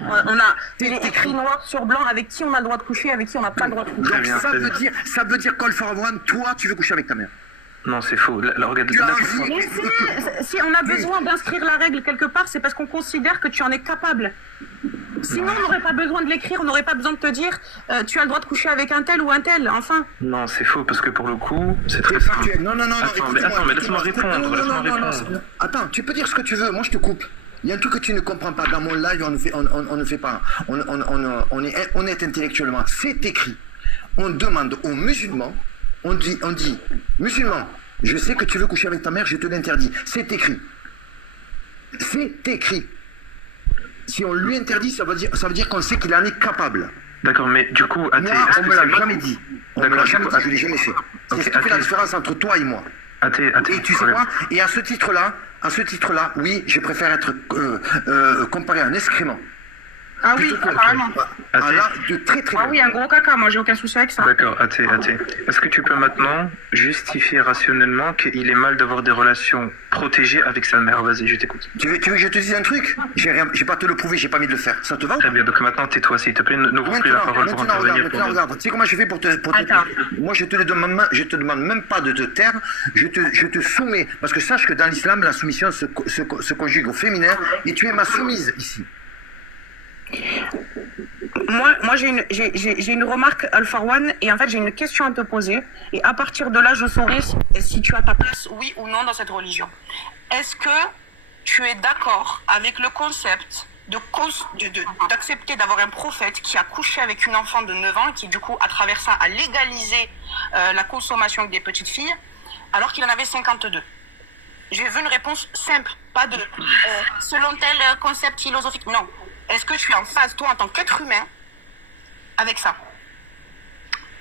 Il est écrit noir sur blanc avec qui on a le droit de coucher, avec qui on n'a pas le droit de coucher. Donc ça veut dire call for one, toi tu veux coucher avec ta mère. Non, c'est faux. Regarde, si on a besoin d'inscrire la règle quelque part, c'est parce qu'on considère que tu en es capable. Sinon, on n'aurait pas besoin de l'écrire, on n'aurait pas besoin de te dire tu as le droit de coucher avec un tel ou un tel, enfin. Non, c'est faux, parce que pour le coup, c'est très simple. Non, Attends, mais laisse-moi répondre. Attends, tu peux dire ce que tu veux, moi je te coupe. Il y a un truc que tu ne comprends pas. Dans mon live, on ne fait pas. On est honnête intellectuellement. C'est écrit. On demande aux musulmans, on dit, musulman, je sais que tu veux coucher avec ta mère, je te l'interdis. C'est écrit. Si on lui interdit, ça veut dire qu'on sait qu'il en est capable. D'accord, mais du coup, athée, moi, on me l'a jamais dit. Je ne l'ai jamais fait. C'est ce qui fait la différence entre toi et moi. Athée, et tu sais quoi? Et à ce titre-là, oui, je préfère être comparé à un excrément. Ah oui, apparemment. Ah oui, un gros caca, moi j'ai aucun souci avec ça. D'accord, athée. Est-ce que tu peux maintenant justifier rationnellement qu'il est mal d'avoir des relations protégées avec sa mère? Vas-y, je t'écoute. Tu veux que je te dise un truc? J'ai pas à te le prouver, j'ai pas envie de le faire. Ça te va? Très bien, donc maintenant tais-toi, s'il te plaît, n'ouvre plus la parole pour intervenir. Regarde. Tu sais comment je fais pour te... Moi, je te demande même pas de te taire, je te soumets. Parce que sache que dans l'islam, la soumission se conjugue au féminin, et tu es ma soumise ici. Moi j'ai une remarque Alpha One et en fait j'ai une question à te poser et à partir de là je saurai si tu as ta place oui ou non dans cette religion. Est-ce que tu es d'accord avec le concept d'accepter d'avoir un prophète qui a couché avec une enfant de 9 ans et qui du coup à travers ça a légalisé la consommation des petites filles alors qu'il en avait 52? J'ai vu une réponse simple, pas de selon tel concept philosophique, non. Est-ce que tu es en phase, toi, en tant qu'être humain, avec ça?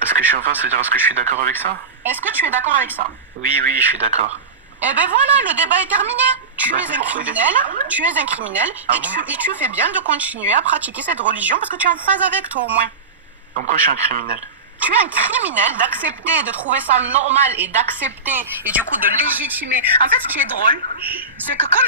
Est-ce que je suis en phase, c'est-à-dire est-ce que je suis d'accord avec ça? Est-ce que tu es d'accord avec ça? Oui, je suis d'accord. Eh ben voilà, le débat est terminé. Tu es un criminel, et tu fais bien de continuer à pratiquer cette religion parce que tu es en phase avec toi, au moins. Donc quoi, je suis un criminel? Tu es un criminel d'accepter, de trouver ça normal et d'accepter et du coup de légitimer. En fait, ce qui est drôle, c'est que comme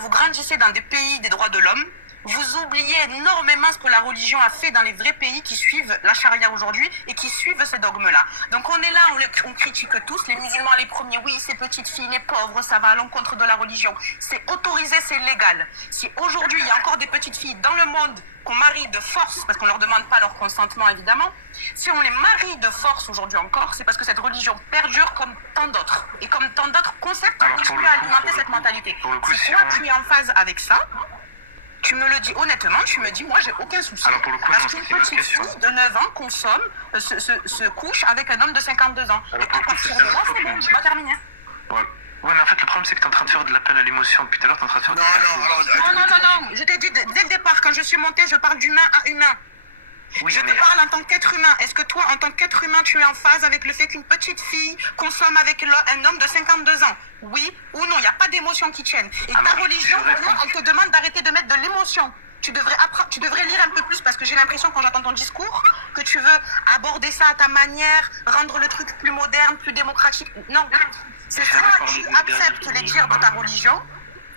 vous grandissez dans des pays des droits de l'homme, vous oubliez énormément ce que la religion a fait dans les vrais pays qui suivent la charia aujourd'hui et qui suivent ces dogmes-là. Donc on est là, on critique tous, les musulmans les premiers, oui, ces petites filles, les pauvres, ça va à l'encontre de la religion. C'est autorisé, c'est légal. Si aujourd'hui il y a encore des petites filles dans le monde qu'on marie de force, parce qu'on ne leur demande pas leur consentement évidemment, si on les marie de force aujourd'hui encore, c'est parce que cette religion perdure comme tant d'autres. Et comme tant d'autres concepts qui continuent à alimenter cette mentalité. Si toi tu es en phase avec ça, tu me le dis honnêtement, tu me dis, moi j'ai aucun souci. Alors pour le coup, parce qu'une petite fille de 9 ans consomme, se couche avec un homme de 52 ans. Alors, et à partir de là, c'est bon, tu vas terminer. Ouais, mais en fait, le problème, c'est que tu es en train de faire de l'appel à l'émotion. Depuis tout à l'heure, tu es en train de faire Non, je t'ai dit dès le départ, quand je suis montée, je parle d'humain à humain. Oui, Je te parle en tant qu'être humain. Est-ce que toi, en tant qu'être humain, tu es en phase avec le fait qu'une petite fille consomme avec un homme de 52 ans? Oui ou non? Il n'y a pas d'émotion qui tienne. Et ta religion, elle te demande d'arrêter de mettre de l'émotion. Tu devrais lire un peu plus parce que j'ai l'impression quand j'entends ton discours que tu veux aborder ça à ta manière, rendre le truc plus moderne, plus démocratique. Non, c'est soit tu acceptes les dires de ta religion,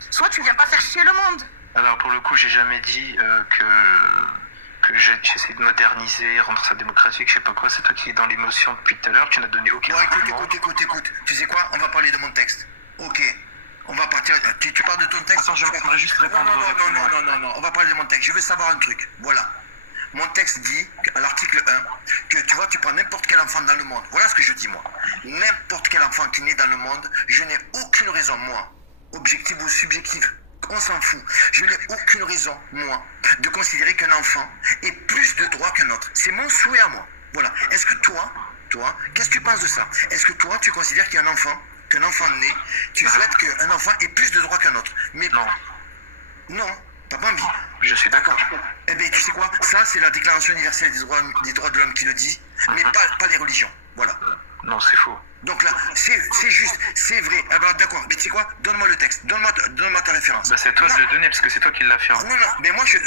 soit tu viens pas faire chier le monde. Alors pour le coup, j'ai jamais dit que j'essaie de moderniser, rendre ça démocratique, je sais pas quoi. C'est toi qui es dans l'émotion depuis tout à l'heure, tu n'as donné aucun argument. Écoute. Tu sais quoi? On va parler de mon texte. Ok. On va partir. Tu parles de ton texte? Attends, j'aimerais juste répondre. Non. On va parler de mon texte. Je veux savoir un truc. Voilà. Mon texte dit, à l'article 1, que tu vois, tu prends n'importe quel enfant dans le monde. Voilà ce que je dis, moi. N'importe quel enfant qui naît dans le monde, je n'ai aucune raison, moi, objective ou subjective, on s'en fout. Je n'ai aucune raison, moi, de considérer qu'un enfant ait plus de droits qu'un autre. C'est mon souhait à moi. Voilà. Est-ce que toi, qu'est-ce que tu penses de ça? Est-ce que toi, tu considères qu'un enfant né, tu souhaites qu'un enfant ait plus de droits qu'un autre? Mais non, t'as pas envie. Je suis d'accord. Eh bien, tu sais quoi? Ça, c'est la Déclaration universelle des droits de l'homme qui le dit, mais pas les religions. Voilà. Non, c'est faux. Donc là, c'est juste, c'est vrai. Alors d'accord, mais tu sais quoi? Donne-moi le texte, donne-moi ta référence. Bah, c'est toi de le donner parce que c'est toi qui l'as fait. Non, mais moi je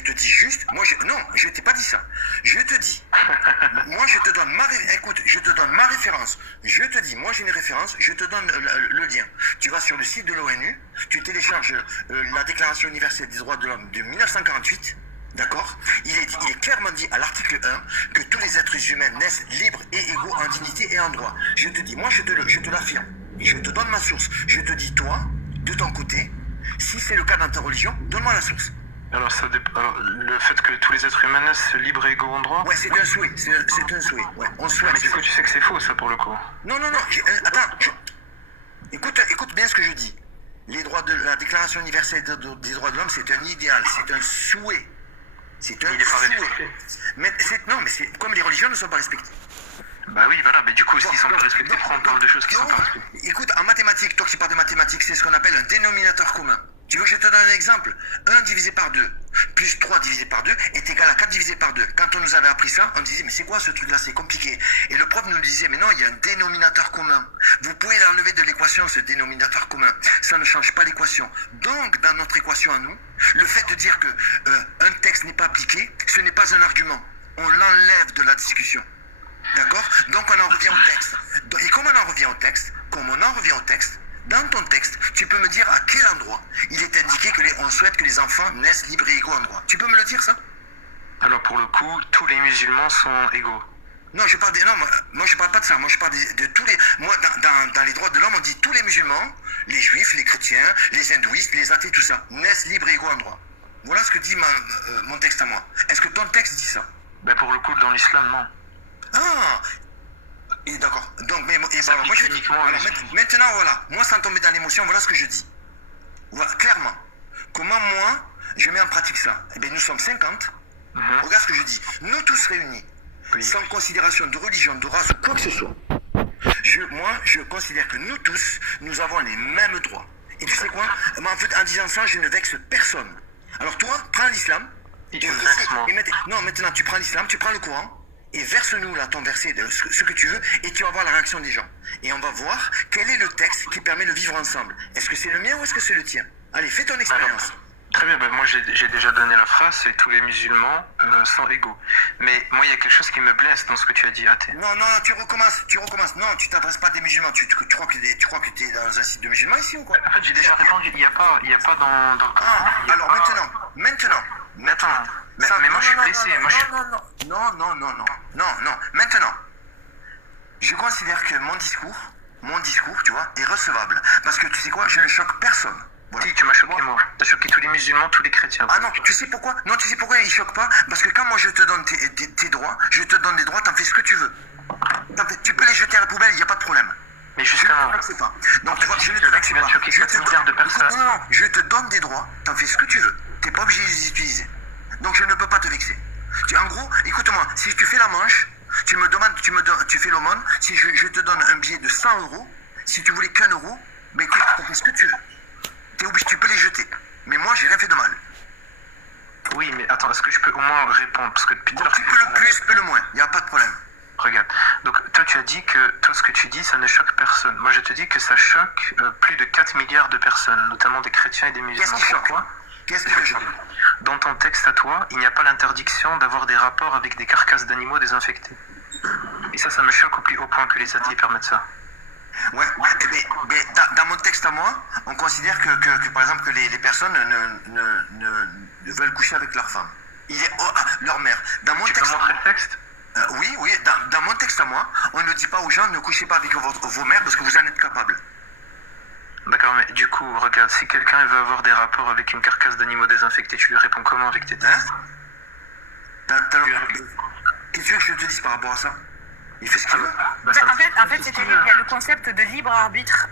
te dis juste, non, je t'ai pas dit ça. Je te dis, moi je te donne je te donne ma référence. Je te dis, moi j'ai une référence, je te donne le lien. Tu vas sur le site de l'ONU, tu télécharges la Déclaration universelle des droits de l'homme de 1948. D'accord? Il est clairement dit à l'article 1 que tous les êtres humains naissent libres et égaux en dignité et en droit. Je te dis, moi je te l'affirme. Et je te donne ma source. Je te dis, toi, de ton côté, si c'est le cas dans ta religion, donne-moi la source. Alors, le fait que tous les êtres humains naissent libres et égaux en droit? Ouais, c'est un souhait. C'est un souhait. Ouais, on souhaite. Mais du coup, tu sais que c'est faux, ça, pour le coup. Non. Attends. Écoute bien ce que je dis. Les droits de la Déclaration universelle des droits de l'homme, c'est un idéal, c'est un souhait. C'est un souhait. Mais c'est comme les religions ne sont pas respectées. Bah oui, voilà, mais du coup, s'ils sont pas respectés, on parle de choses qui sont pas respectées. Écoute, en mathématiques, toi qui parles de mathématiques, c'est ce qu'on appelle un dénominateur commun. Tu veux que je te donne un exemple? 1 divisé par 2 plus 3 divisé par 2 est égal à 4 divisé par 2. Quand on nous avait appris ça, on disait, mais c'est quoi ce truc-là? C'est compliqué. Et le prof nous disait, mais non, il y a un dénominateur commun. Vous pouvez l'enlever de l'équation, ce dénominateur commun. Ça ne change pas l'équation. Donc, dans notre équation à nous, le fait de dire que un texte n'est pas appliqué, ce n'est pas un argument. On l'enlève de la discussion. D'accord? Donc, on en revient au texte. Et comme on en revient au texte, dans ton texte, tu peux me dire à quel endroit il est indiqué on souhaite que les enfants naissent libres et égaux en droit. Tu peux me le dire, ça? Alors, pour le coup, tous les musulmans sont égaux. Non, moi je parle pas de ça. Moi je parle de tous les... Moi, dans les droits de l'homme, on dit tous les musulmans, les juifs, les chrétiens, les hindouistes, les athées, tout ça, naissent libres et égaux en droit. Voilà ce que dit mon texte à moi. Est-ce que ton texte dit ça? Ben pour le coup, dans l'islam, non. Ah, et d'accord. Donc, moi je dis, maintenant voilà, moi sans tomber dans l'émotion, voilà ce que je dis. Voilà, clairement. Comment moi, je mets en pratique ça? Eh bien, nous sommes 50. Regarde ce que je dis. Nous tous réunis, sans considération de religion, de race ou quoi que ce soit. Moi, je considère que nous tous, nous avons les mêmes droits. Et tu sais quoi? En fait, en disant ça, je ne vexe personne. Alors toi, prends l'islam. Maintenant, tu prends l'islam, tu prends le Coran. Et verse-nous là ton verset, de ce que tu veux, et tu vas voir la réaction des gens. Et on va voir quel est le texte qui permet de vivre ensemble. Est-ce que c'est le mien ou est-ce que c'est le tien? Allez, fais ton expérience. Très bien, moi j'ai déjà donné la phrase, c'est tous les musulmans sont égaux. Mais moi il y a quelque chose qui me blesse dans ce que tu as dit, athée. Non, tu recommences. Non, tu t'adresses pas à des musulmans. Tu crois que tu es dans un site de musulmans ici ou quoi? En fait, j'ai déjà répondu, il n'y a pas dans le Coran. Alors maintenant. Mais moi je suis blessé. Non. Maintenant, je considère que mon discours, tu vois, est recevable. Parce que tu sais quoi, je ne choque personne. Voilà. Si, tu m'as choqué moi. Tu as choqué tous les musulmans, tous les chrétiens. Ah non, tu sais pourquoi? Non, tu sais pourquoi ils ne choquent pas? Parce que quand moi je te donne tes droits, je te donne des droits, t'en fais ce que tu veux. Tu peux les jeter à la poubelle, il n'y a pas de problème. Mais justement, je ne te vexe pas. Donc tu vois, je ne te vexe pas. Non, je te donne des droits, t'en fais ce que tu veux. Tu n'es pas obligé de les utiliser. Donc je ne peux pas te vexer. En gros, écoute-moi, si tu fais la manche, tu fais l'aumône, si je te donne un billet de 100 €, si tu voulais qu'1 €, ben écoute, tu fais ce que tu veux. T'es obligé, tu peux les jeter. Mais moi, j'ai rien fait de mal. Oui, mais attends, est-ce que je peux au moins répondre? Parce que depuis tout à Donc, l'heure... tu peux le plus, tu peux le moins. Il n'y a pas de problème. Regarde, donc toi tu as dit que toi ce que tu dis ça ne choque personne. Moi je te dis que ça choque plus de 4 milliards de personnes, notamment des chrétiens et des musulmans. Qu'est-ce qui choque? Pourquoi? Qu'est-ce que tu dis? Dans ton texte à toi, il n'y a pas l'interdiction d'avoir des rapports avec des carcasses d'animaux désinfectés. Et ça me choque au plus haut point que les athées permettent ça. Ouais, mais dans mon texte à moi, on considère que par exemple, que les personnes ne veulent coucher avec leur femme. Leur mère. Dans mon Tu peux texte, montrer le texte? oui, dans mon texte à moi, on ne dit pas aux gens ne couchez pas avec vos mères parce que vous en êtes capables. D'accord, mais du coup, regarde, si quelqu'un veut avoir des rapports avec une carcasse d'animaux désinfectés, tu lui réponds comment avec tes textes? Qu'est-ce que tu veux que je te dise par rapport à ça? Il fait ce qu'il veut. Bah, ça me- En fait, c'est-à-dire qu'il y a le concept de libre arbitre.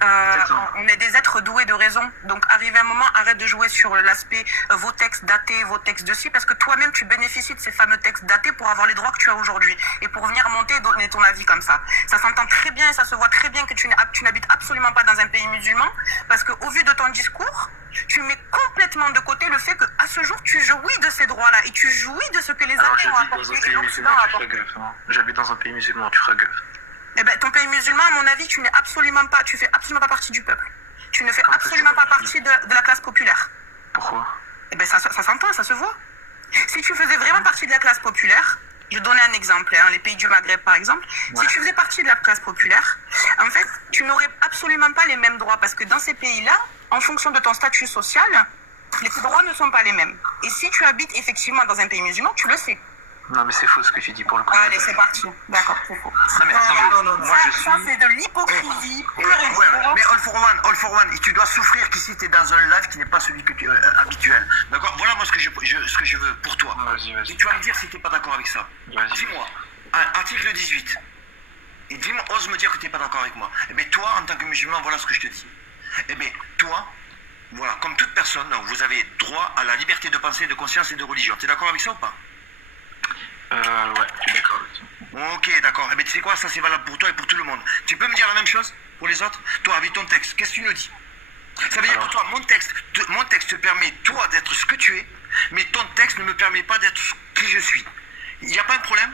On est des êtres doués de raison. Donc, arrivé un moment, arrête de jouer sur l'aspect vos textes datés, vos textes de ci, parce que toi-même, tu bénéficies de ces fameux textes datés pour avoir les droits que tu as aujourd'hui. Et pour venir monter et donner ton avis comme ça. Ça s'entend très bien et ça se voit très bien que tu n'habites absolument pas dans un pays musulman, parce qu'au vu de ton discours, tu mets complètement de côté le fait qu'à ce jour, tu jouis de ces droits-là et tu jouis de ce que les Alors athées ont j'habite dans apporté un et pays l'Occident musulman, a tu apporté. feras gaffe. Hein. J'habite dans un pays musulman, tu feras gaffe. Eh ben, ton pays musulman, à mon avis, tu fais absolument pas partie du peuple. Tu ne fais Quand absolument tu pas fais partie de la classe populaire. Pourquoi? Eh ben, ça s'entend, ça se voit. Si tu faisais vraiment partie de la classe populaire, je vais donner un exemple, les pays du Maghreb par exemple, si tu faisais partie de la classe populaire, en fait, tu n'aurais absolument pas les mêmes droits parce que dans ces pays-là, en fonction de ton statut social, les droits ne sont pas les mêmes. Et si tu habites effectivement dans un pays musulman, tu le sais. Non mais c'est faux ce que tu dis pour le coup. Allez, c'est parti. D'accord, c'est faux. Non mais attends, moi je suis... Ça, c'est de l'hypocrisie pure et Ouais, dure. mais all for one, et tu dois souffrir qu'ici tu es dans un live qui n'est pas celui que tu habituel. D'accord? Voilà moi ce que je veux pour toi. Vas-y. Et tu vas me dire si tu n'es pas d'accord avec ça. Vas-y. Dis-moi, article 18. Et dis-moi, ose me dire que tu n'es pas d'accord avec moi. Eh bien toi, en tant que musulman, voilà ce que je te dis. Eh bien toi, voilà, comme toute personne, vous avez droit à la liberté de pensée, de conscience et de religion. Tu es d'accord avec ça ou pas? Ouais, je suis d'accord avec toi. Ok, d'accord. Eh bien, tu sais quoi, ça c'est valable pour toi et pour tout le monde. Tu peux me dire la même chose pour les autres? Toi, avec ton texte, qu'est-ce que tu nous dis? Ça veut dire que toi, mon texte te permet, toi, d'être ce que tu es, mais ton texte ne me permet pas d'être qui je suis. Il n'y a pas un problème?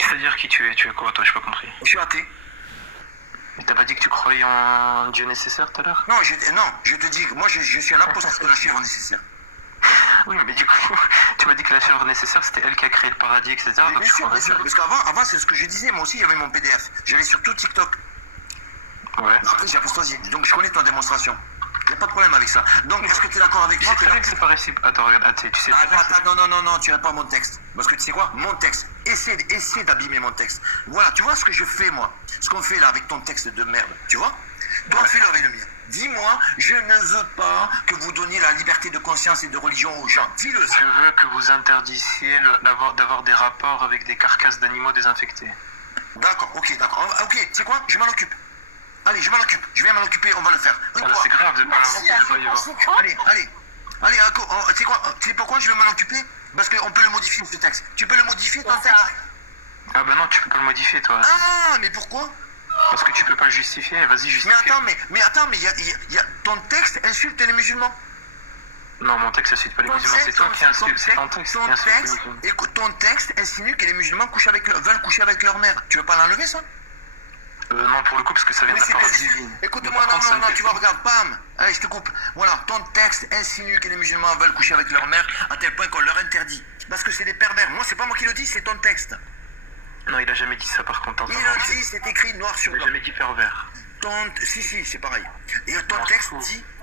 C'est-à-dire qui tu es quoi toi? J'ai pas compris. Je suis athée. Mais t'as pas dit que tu croyais en Dieu nécessaire tout à l'heure? Non, je te dis que moi, je suis un apôtre de la chair nécessaire. Oui, mais du coup, tu m'as dit que la chèvre nécessaire, c'était elle qui a créé le paradis, etc. Mais Donc bien tu sûr, crois bien sûr. Parce qu'avant, c'est ce que je disais. Moi aussi, j'avais mon PDF. J'allais sur tout TikTok. Ouais. Après, j'ai apostasié. Donc, je connais ton démonstration. Il n'y a pas de problème avec ça. Donc, est-ce que tu es d'accord avec Tu moi sais très bien que c'est pas réciproque. Attends, regarde, tu sais très bien que Attends, non, tu réponds pas à mon texte. Parce que tu sais quoi? Mon texte. Essaie d'abîmer mon texte. Voilà, tu vois ce que je fais, moi? Ce qu'on fait là avec ton texte de merde. Tu vois? Toi, fais-le avec le mien. Dis-moi, je ne veux pas que vous donniez la liberté de conscience et de religion aux gens. Dis-le. je veux que vous interdissiez d'avoir des rapports avec des carcasses d'animaux désinfectés. D'accord, ok, d'accord. Ok, tu sais quoi? Je m'en occupe. Allez, je m'en occupe. Je viens m'en occuper, on va le faire. Ah, bah, c'est grave de pas y avoir. Allez, tu sais quoi? Tu sais pourquoi je vais m'en occuper? Parce qu'on peut le modifier, ce texte. Tu peux le modifier, ton texte? Ah bah non, tu peux pas le modifier toi. Ah, mais pourquoi? Parce que tu peux pas le justifier, vas-y justifie. Mais attends, mais ton texte insulte les musulmans. Non, mon texte insulte pas les musulmans, c'est toi qui insulte, c'est ton texte qui insulte les musulmans. Écoute, ton texte insinue que les musulmans veulent coucher avec leur mère. Tu veux pas l'enlever, ça? Non, pour le coup, parce que ça vient de la parole divine. Écoute-moi, non, tu vas, regarde, bam. Allez, je te coupe. Voilà, ton texte insinue que les musulmans veulent coucher avec leur mère à tel point qu'on leur interdit. Parce que c'est des pervers. Moi, c'est pas moi qui le dis, c'est ton texte. Non, il a jamais dit ça par contre. Il le dit, c'est écrit noir sur Il a blanc. jamais dit pervers. Si, c'est pareil. Et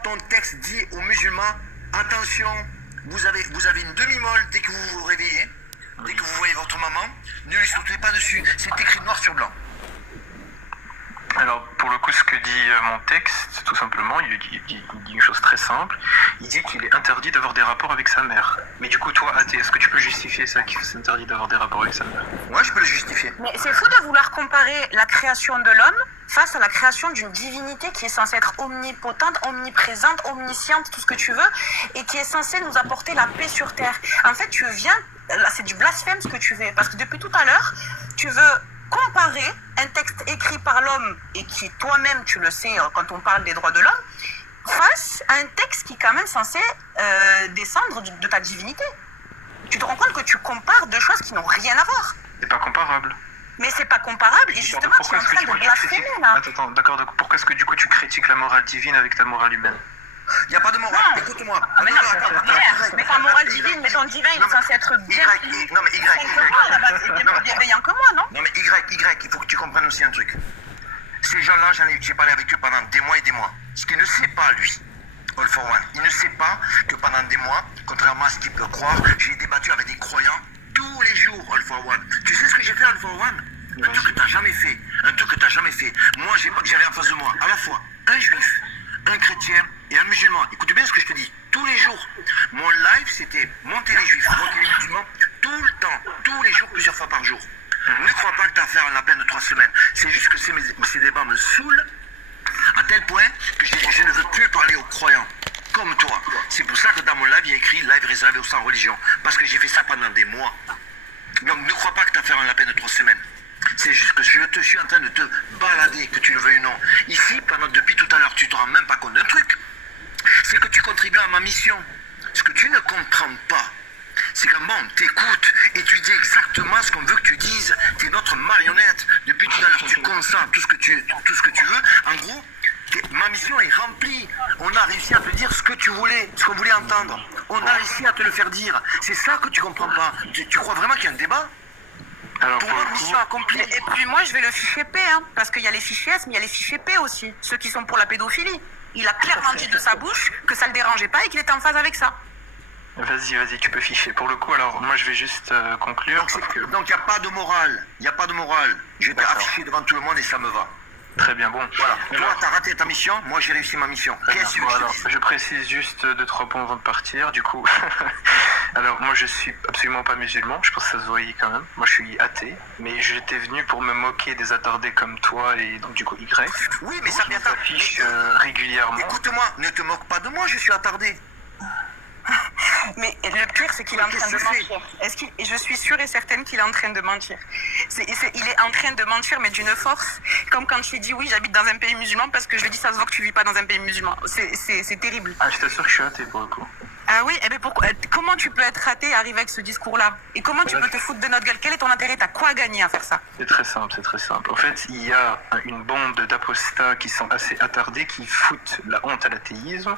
ton texte dit aux musulmans, attention, vous avez une demi-molle dès que vous vous réveillez, dès que vous voyez votre maman, ne lui sautez pas dessus. C'est écrit noir sur blanc. Alors, pour le coup, ce que dit mon texte, tout simplement, il dit une chose très simple. Il dit qu'il est interdit d'avoir des rapports avec sa mère. Mais du coup, toi, athée, est-ce que tu peux justifier ça, qu'il est interdit d'avoir des rapports avec sa mère? Ouais, je peux le justifier. Mais c'est fou de vouloir comparer la création de l'homme face à la création d'une divinité qui est censée être omnipotente, omniprésente, omnisciente, tout ce que tu veux, et qui est censée nous apporter la paix sur terre. En fait, là, c'est du blasphème ce que tu fais, parce que depuis tout à l'heure, tu veux comparer un texte écrit par l'homme et qui toi-même, tu le sais, quand on parle des droits de l'homme, face à un texte qui est quand même censé descendre de ta divinité. Tu te rends compte que tu compares deux choses qui n'ont rien à voir. C'est pas comparable. Mais c'est pas comparable et justement tu es en train de blasphémer là. Attends, d'accord, pourquoi est-ce que du coup tu critiques la morale divine avec ta morale humaine? Il n'y a pas de morale, Non. écoute-moi. Ah mais non, attends, mais ta morale divine, mais ton divin il est censé être bien plus non mais Y, sain que moi, là-bas, c'est bien plus bienveillant que moi, non? Non mais Y, il faut que tu comprennes aussi un truc. Ces gens-là, j'ai parlé avec eux pendant des mois et des mois. Ce qu'il ne sait pas, lui, All for One, il ne sait pas que pendant des mois, contrairement à ce qu'il peut croire, j'ai débattu avec des croyants tous les jours, All for One. Tu sais ce que j'ai fait, All for One? Un truc que tu n'as jamais fait. Un truc que tu n'as jamais fait. Moi, j'avais en face de moi, à la fois, un juif, un chrétien et un musulman. Écoute bien ce que je te dis. Tous les jours, mon live, c'était monter les juifs, monter les musulmans, tout le temps, tous les jours, plusieurs fois par jour. Ne crois pas que tu as affaire à un appel de 3 semaines. C'est juste que ces débats me saoulent à tel point que je ne veux plus parler aux croyants. Comme toi. C'est pour ça que dans mon live, il y a écrit live réservé aux sans religion. Parce que j'ai fait ça pendant des mois. Donc ne crois pas que tu as affaire à un appel de 3 semaines. C'est juste que je suis en train de te balader, que tu le veuilles ou non. Ici, depuis tout à l'heure, tu te rends même pas compte d'un truc. C'est que tu contribues à ma mission. Ce que tu ne comprends pas, c'est que bon, t'écoutes et tu dis exactement ce qu'on veut que tu dises. T'es notre marionnette. Depuis tout à l'heure, tu consens tout ce que tu veux. En gros, ma mission est remplie. On a réussi à te dire ce que tu voulais, ce qu'on voulait entendre. On a réussi à te le faire dire. C'est ça que tu comprends pas. Tu crois vraiment qu'il y a un débat? Alors, Pour moi, mission accomplie. Et puis moi je vais le fichier P, hein, parce qu'il y a les fichiers S, mais il y a les fichiers P aussi, ceux qui sont pour la pédophilie. Il a clairement dit de sa bouche que ça le dérangeait pas et qu'il était en phase avec ça. vas-y, tu peux ficher. Pour le coup, alors moi je vais juste conclure. Donc il n'y a pas de morale. Il n'y a pas de morale. Je vais t'afficher devant tout le monde et ça me va. Très bien, bon. Voilà. Alors, Toi, t'as raté ta mission. Moi, j'ai réussi ma mission. Qu'est-ce que bon, je te alors, dis? je précise juste 2-3 points avant de partir, du coup. Alors, moi, je suis absolument pas musulman, je pense que ça se voyait quand même. Moi, je suis athée, mais j'étais venu pour me moquer des attardés comme toi et donc, du coup, Y. Oui, mais ça vient Je affiche régulièrement. Écoute-moi, ne te moque pas de moi, je suis attardé. Mais le pire, c'est qu'il est en train de Qu'est-ce que tu mentir. Et je suis sûre et certaine qu'il est en train de mentir. Il est en train de mentir, mais d'une force. Comme quand il dit oui, j'habite dans un pays musulman, parce que je lui dis ça se voit que tu vis pas dans un pays musulman. C'est terrible. Ah, je t'assure que je suis athée pour le coup. Ah oui, eh ben pourquoi, comment tu peux être raté et arriver avec ce discours-là? Et comment tu peux te foutre de notre gueule? Quel est ton intérêt? T'as quoi à gagner à faire ça? C'est très simple. En fait, il y a une bande d'apostats qui sont assez attardés, qui foutent la honte à l'athéisme.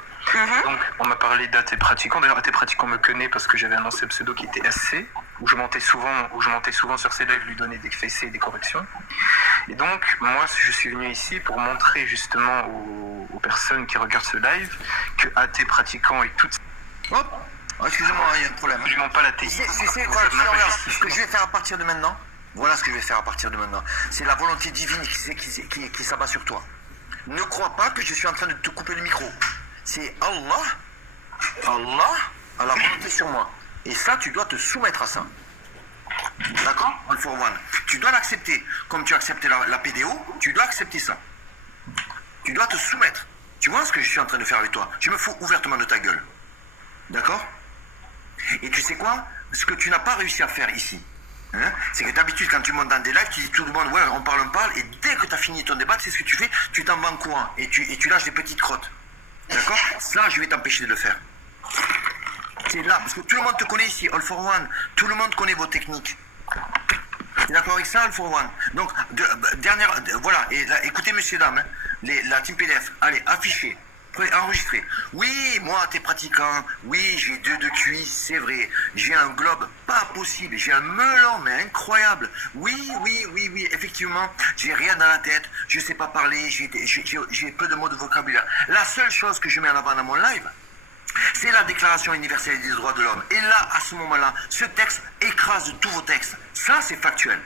Donc, on m'a parlé d'athées pratiquants. D'ailleurs, athée pratiquant me connaît parce que j'avais un ancien pseudo qui était SC, où je montais souvent sur ses lives, lui donner des fessées et des corrections. Et donc, moi, je suis venu ici pour montrer justement aux personnes qui regardent ce live que athée pratiquant et toutes. Hop. Oh, excusez-moi, il y a un problème. Absolument pas l'athéisme. Tu sais quoi, ce que je vais faire à partir de maintenant, voilà ce que je vais faire à partir de maintenant. C'est la volonté divine qui s'abat sur toi. Ne crois pas que je suis en train de te couper le micro. C'est Allah a la volonté sur moi. Et ça, tu dois te soumettre à ça. D'accord? All for one. Tu dois l'accepter. Comme tu as accepté la PDO, tu dois accepter ça. Tu dois te soumettre. Tu vois ce que je suis en train de faire avec toi? Je me fous ouvertement de ta gueule. D'accord? Et tu sais quoi? Ce que tu n'as pas réussi à faire ici, hein, c'est que d'habitude, quand tu montes dans des lives, tu dis tout le monde, ouais, on parle, et dès que tu as fini ton débat, c'est ce que tu fais, tu t'en vas en courant et tu lâches des petites crottes. D'accord? Ça, je vais t'empêcher de le faire. C'est là, parce que tout le monde te connaît ici, All for One. Tout le monde connaît vos techniques. Tu es d'accord avec ça, All for One? Donc, voilà, et là, écoutez, messieurs, dames, hein, la team PDF, allez, affichez. Enregistré. Oui, moi, t'es pratiquant. Oui, j'ai 2 de cuisse, c'est vrai. J'ai un globe pas possible. J'ai un melon, mais incroyable. Oui, effectivement, j'ai rien dans la tête. Je sais pas parler. J'ai peu de mots de vocabulaire. La seule chose que je mets en avant dans mon live, c'est la Déclaration universelle des droits de l'homme. Et là, à ce moment-là, ce texte écrase tous vos textes. Ça, c'est factuel.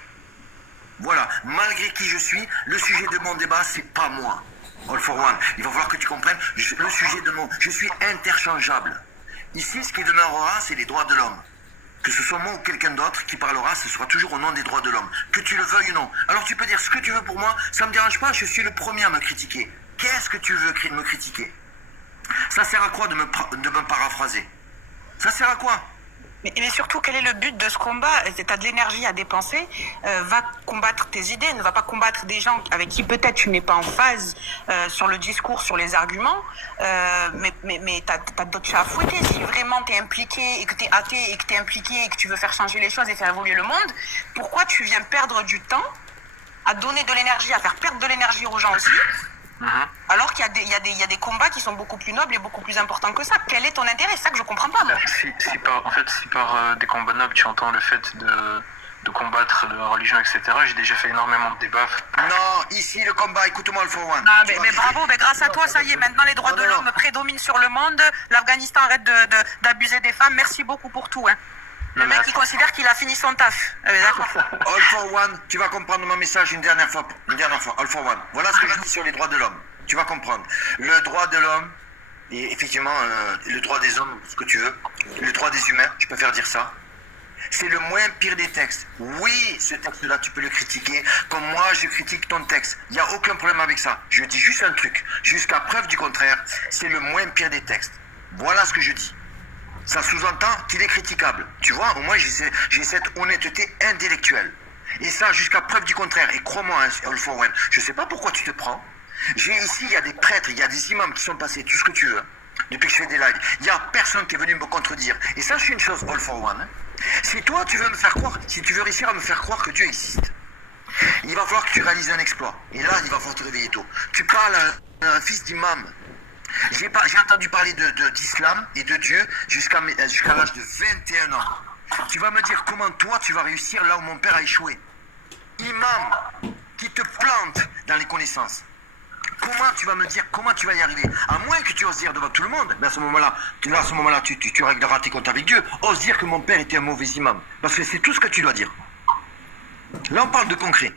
Voilà. Malgré qui je suis, le sujet de mon débat, c'est pas moi. All for one. Il va falloir que tu comprennes le sujet de je suis interchangeable. Ici, ce qui demeurera, c'est les droits de l'homme. Que ce soit moi ou quelqu'un d'autre qui parlera, ce sera toujours au nom des droits de l'homme. Que tu le veuilles ou non. Alors tu peux dire ce que tu veux pour moi, ça me dérange pas, je suis le premier à me critiquer. Qu'est-ce que tu veux me critiquer? Ça sert à quoi de me paraphraser? Ça sert à quoi? Mais surtout, quel est le but de ce combat? Tu as de l'énergie à dépenser, va combattre tes idées, ne va pas combattre des gens avec qui peut-être tu n'es pas en phase sur le discours, sur les arguments, mais tu as d'autres chats à fouetter. Si vraiment tu es impliqué et que tu es athée et que tu es impliqué et que tu veux faire changer les choses et faire évoluer le monde, pourquoi tu viens perdre du temps à donner de l'énergie, à faire perdre de l'énergie aux gens aussi, alors qu'il y a des combats qui sont beaucoup plus nobles et beaucoup plus importants que ça? Quel est ton intérêt? C'est ça que je comprends pas, moi. Si par des combats nobles tu entends le fait de combattre la religion, etc., j'ai déjà fait énormément de débats. Non, ici le combat, écoute-moi, All for One. Ah, mais bravo, grâce à toi, ça y est, maintenant les droits de l'homme prédominent sur le monde, l'Afghanistan arrête d'abuser des femmes, merci beaucoup pour tout, hein. Le mec, il considère qu'il a fini son taf. D'accord. All for One, tu vas comprendre mon message une dernière fois. All for One. Voilà ce que je dis sur les droits de l'homme. Tu vas comprendre. Le droit de l'homme, et effectivement, le droit des hommes, ce que tu veux, le droit des humains, je préfère dire ça, c'est le moins pire des textes. Oui, ce texte-là, tu peux le critiquer, comme moi, je critique ton texte. Il n'y a aucun problème avec ça. Je dis juste un truc. Jusqu'à preuve du contraire, c'est le moins pire des textes. Voilà ce que je dis. Ça sous-entend qu'il est critiquable. Tu vois, au moins j'ai cette honnêteté intellectuelle. Et ça, jusqu'à preuve du contraire. Et crois-moi, All for One, je ne sais pas pourquoi tu te prends. Ici, il y a des prêtres, il y a des imams qui sont passés, tout ce que tu veux, depuis que je fais des lives. Il n'y a personne qui est venu me contredire. Et sache une chose, All for One. Si toi, tu veux me faire croire, si tu veux réussir à me faire croire que Dieu existe, il va falloir que tu réalises un exploit. Et là, il va falloir te réveiller tôt. Tu parles à un fils d'imam. J'ai entendu parler d'islam et de Dieu jusqu'à l'âge de 21 ans. Tu vas me dire comment toi tu vas réussir là où mon père a échoué. Imam qui te plante dans les connaissances. Comment tu vas me dire comment tu vas y arriver? À moins que tu oses dire devant tout le monde, mais à ce moment-là, tu régleras tes comptes avec Dieu. Ose dire que mon père était un mauvais imam. Parce que c'est tout ce que tu dois dire. Là on parle de concret.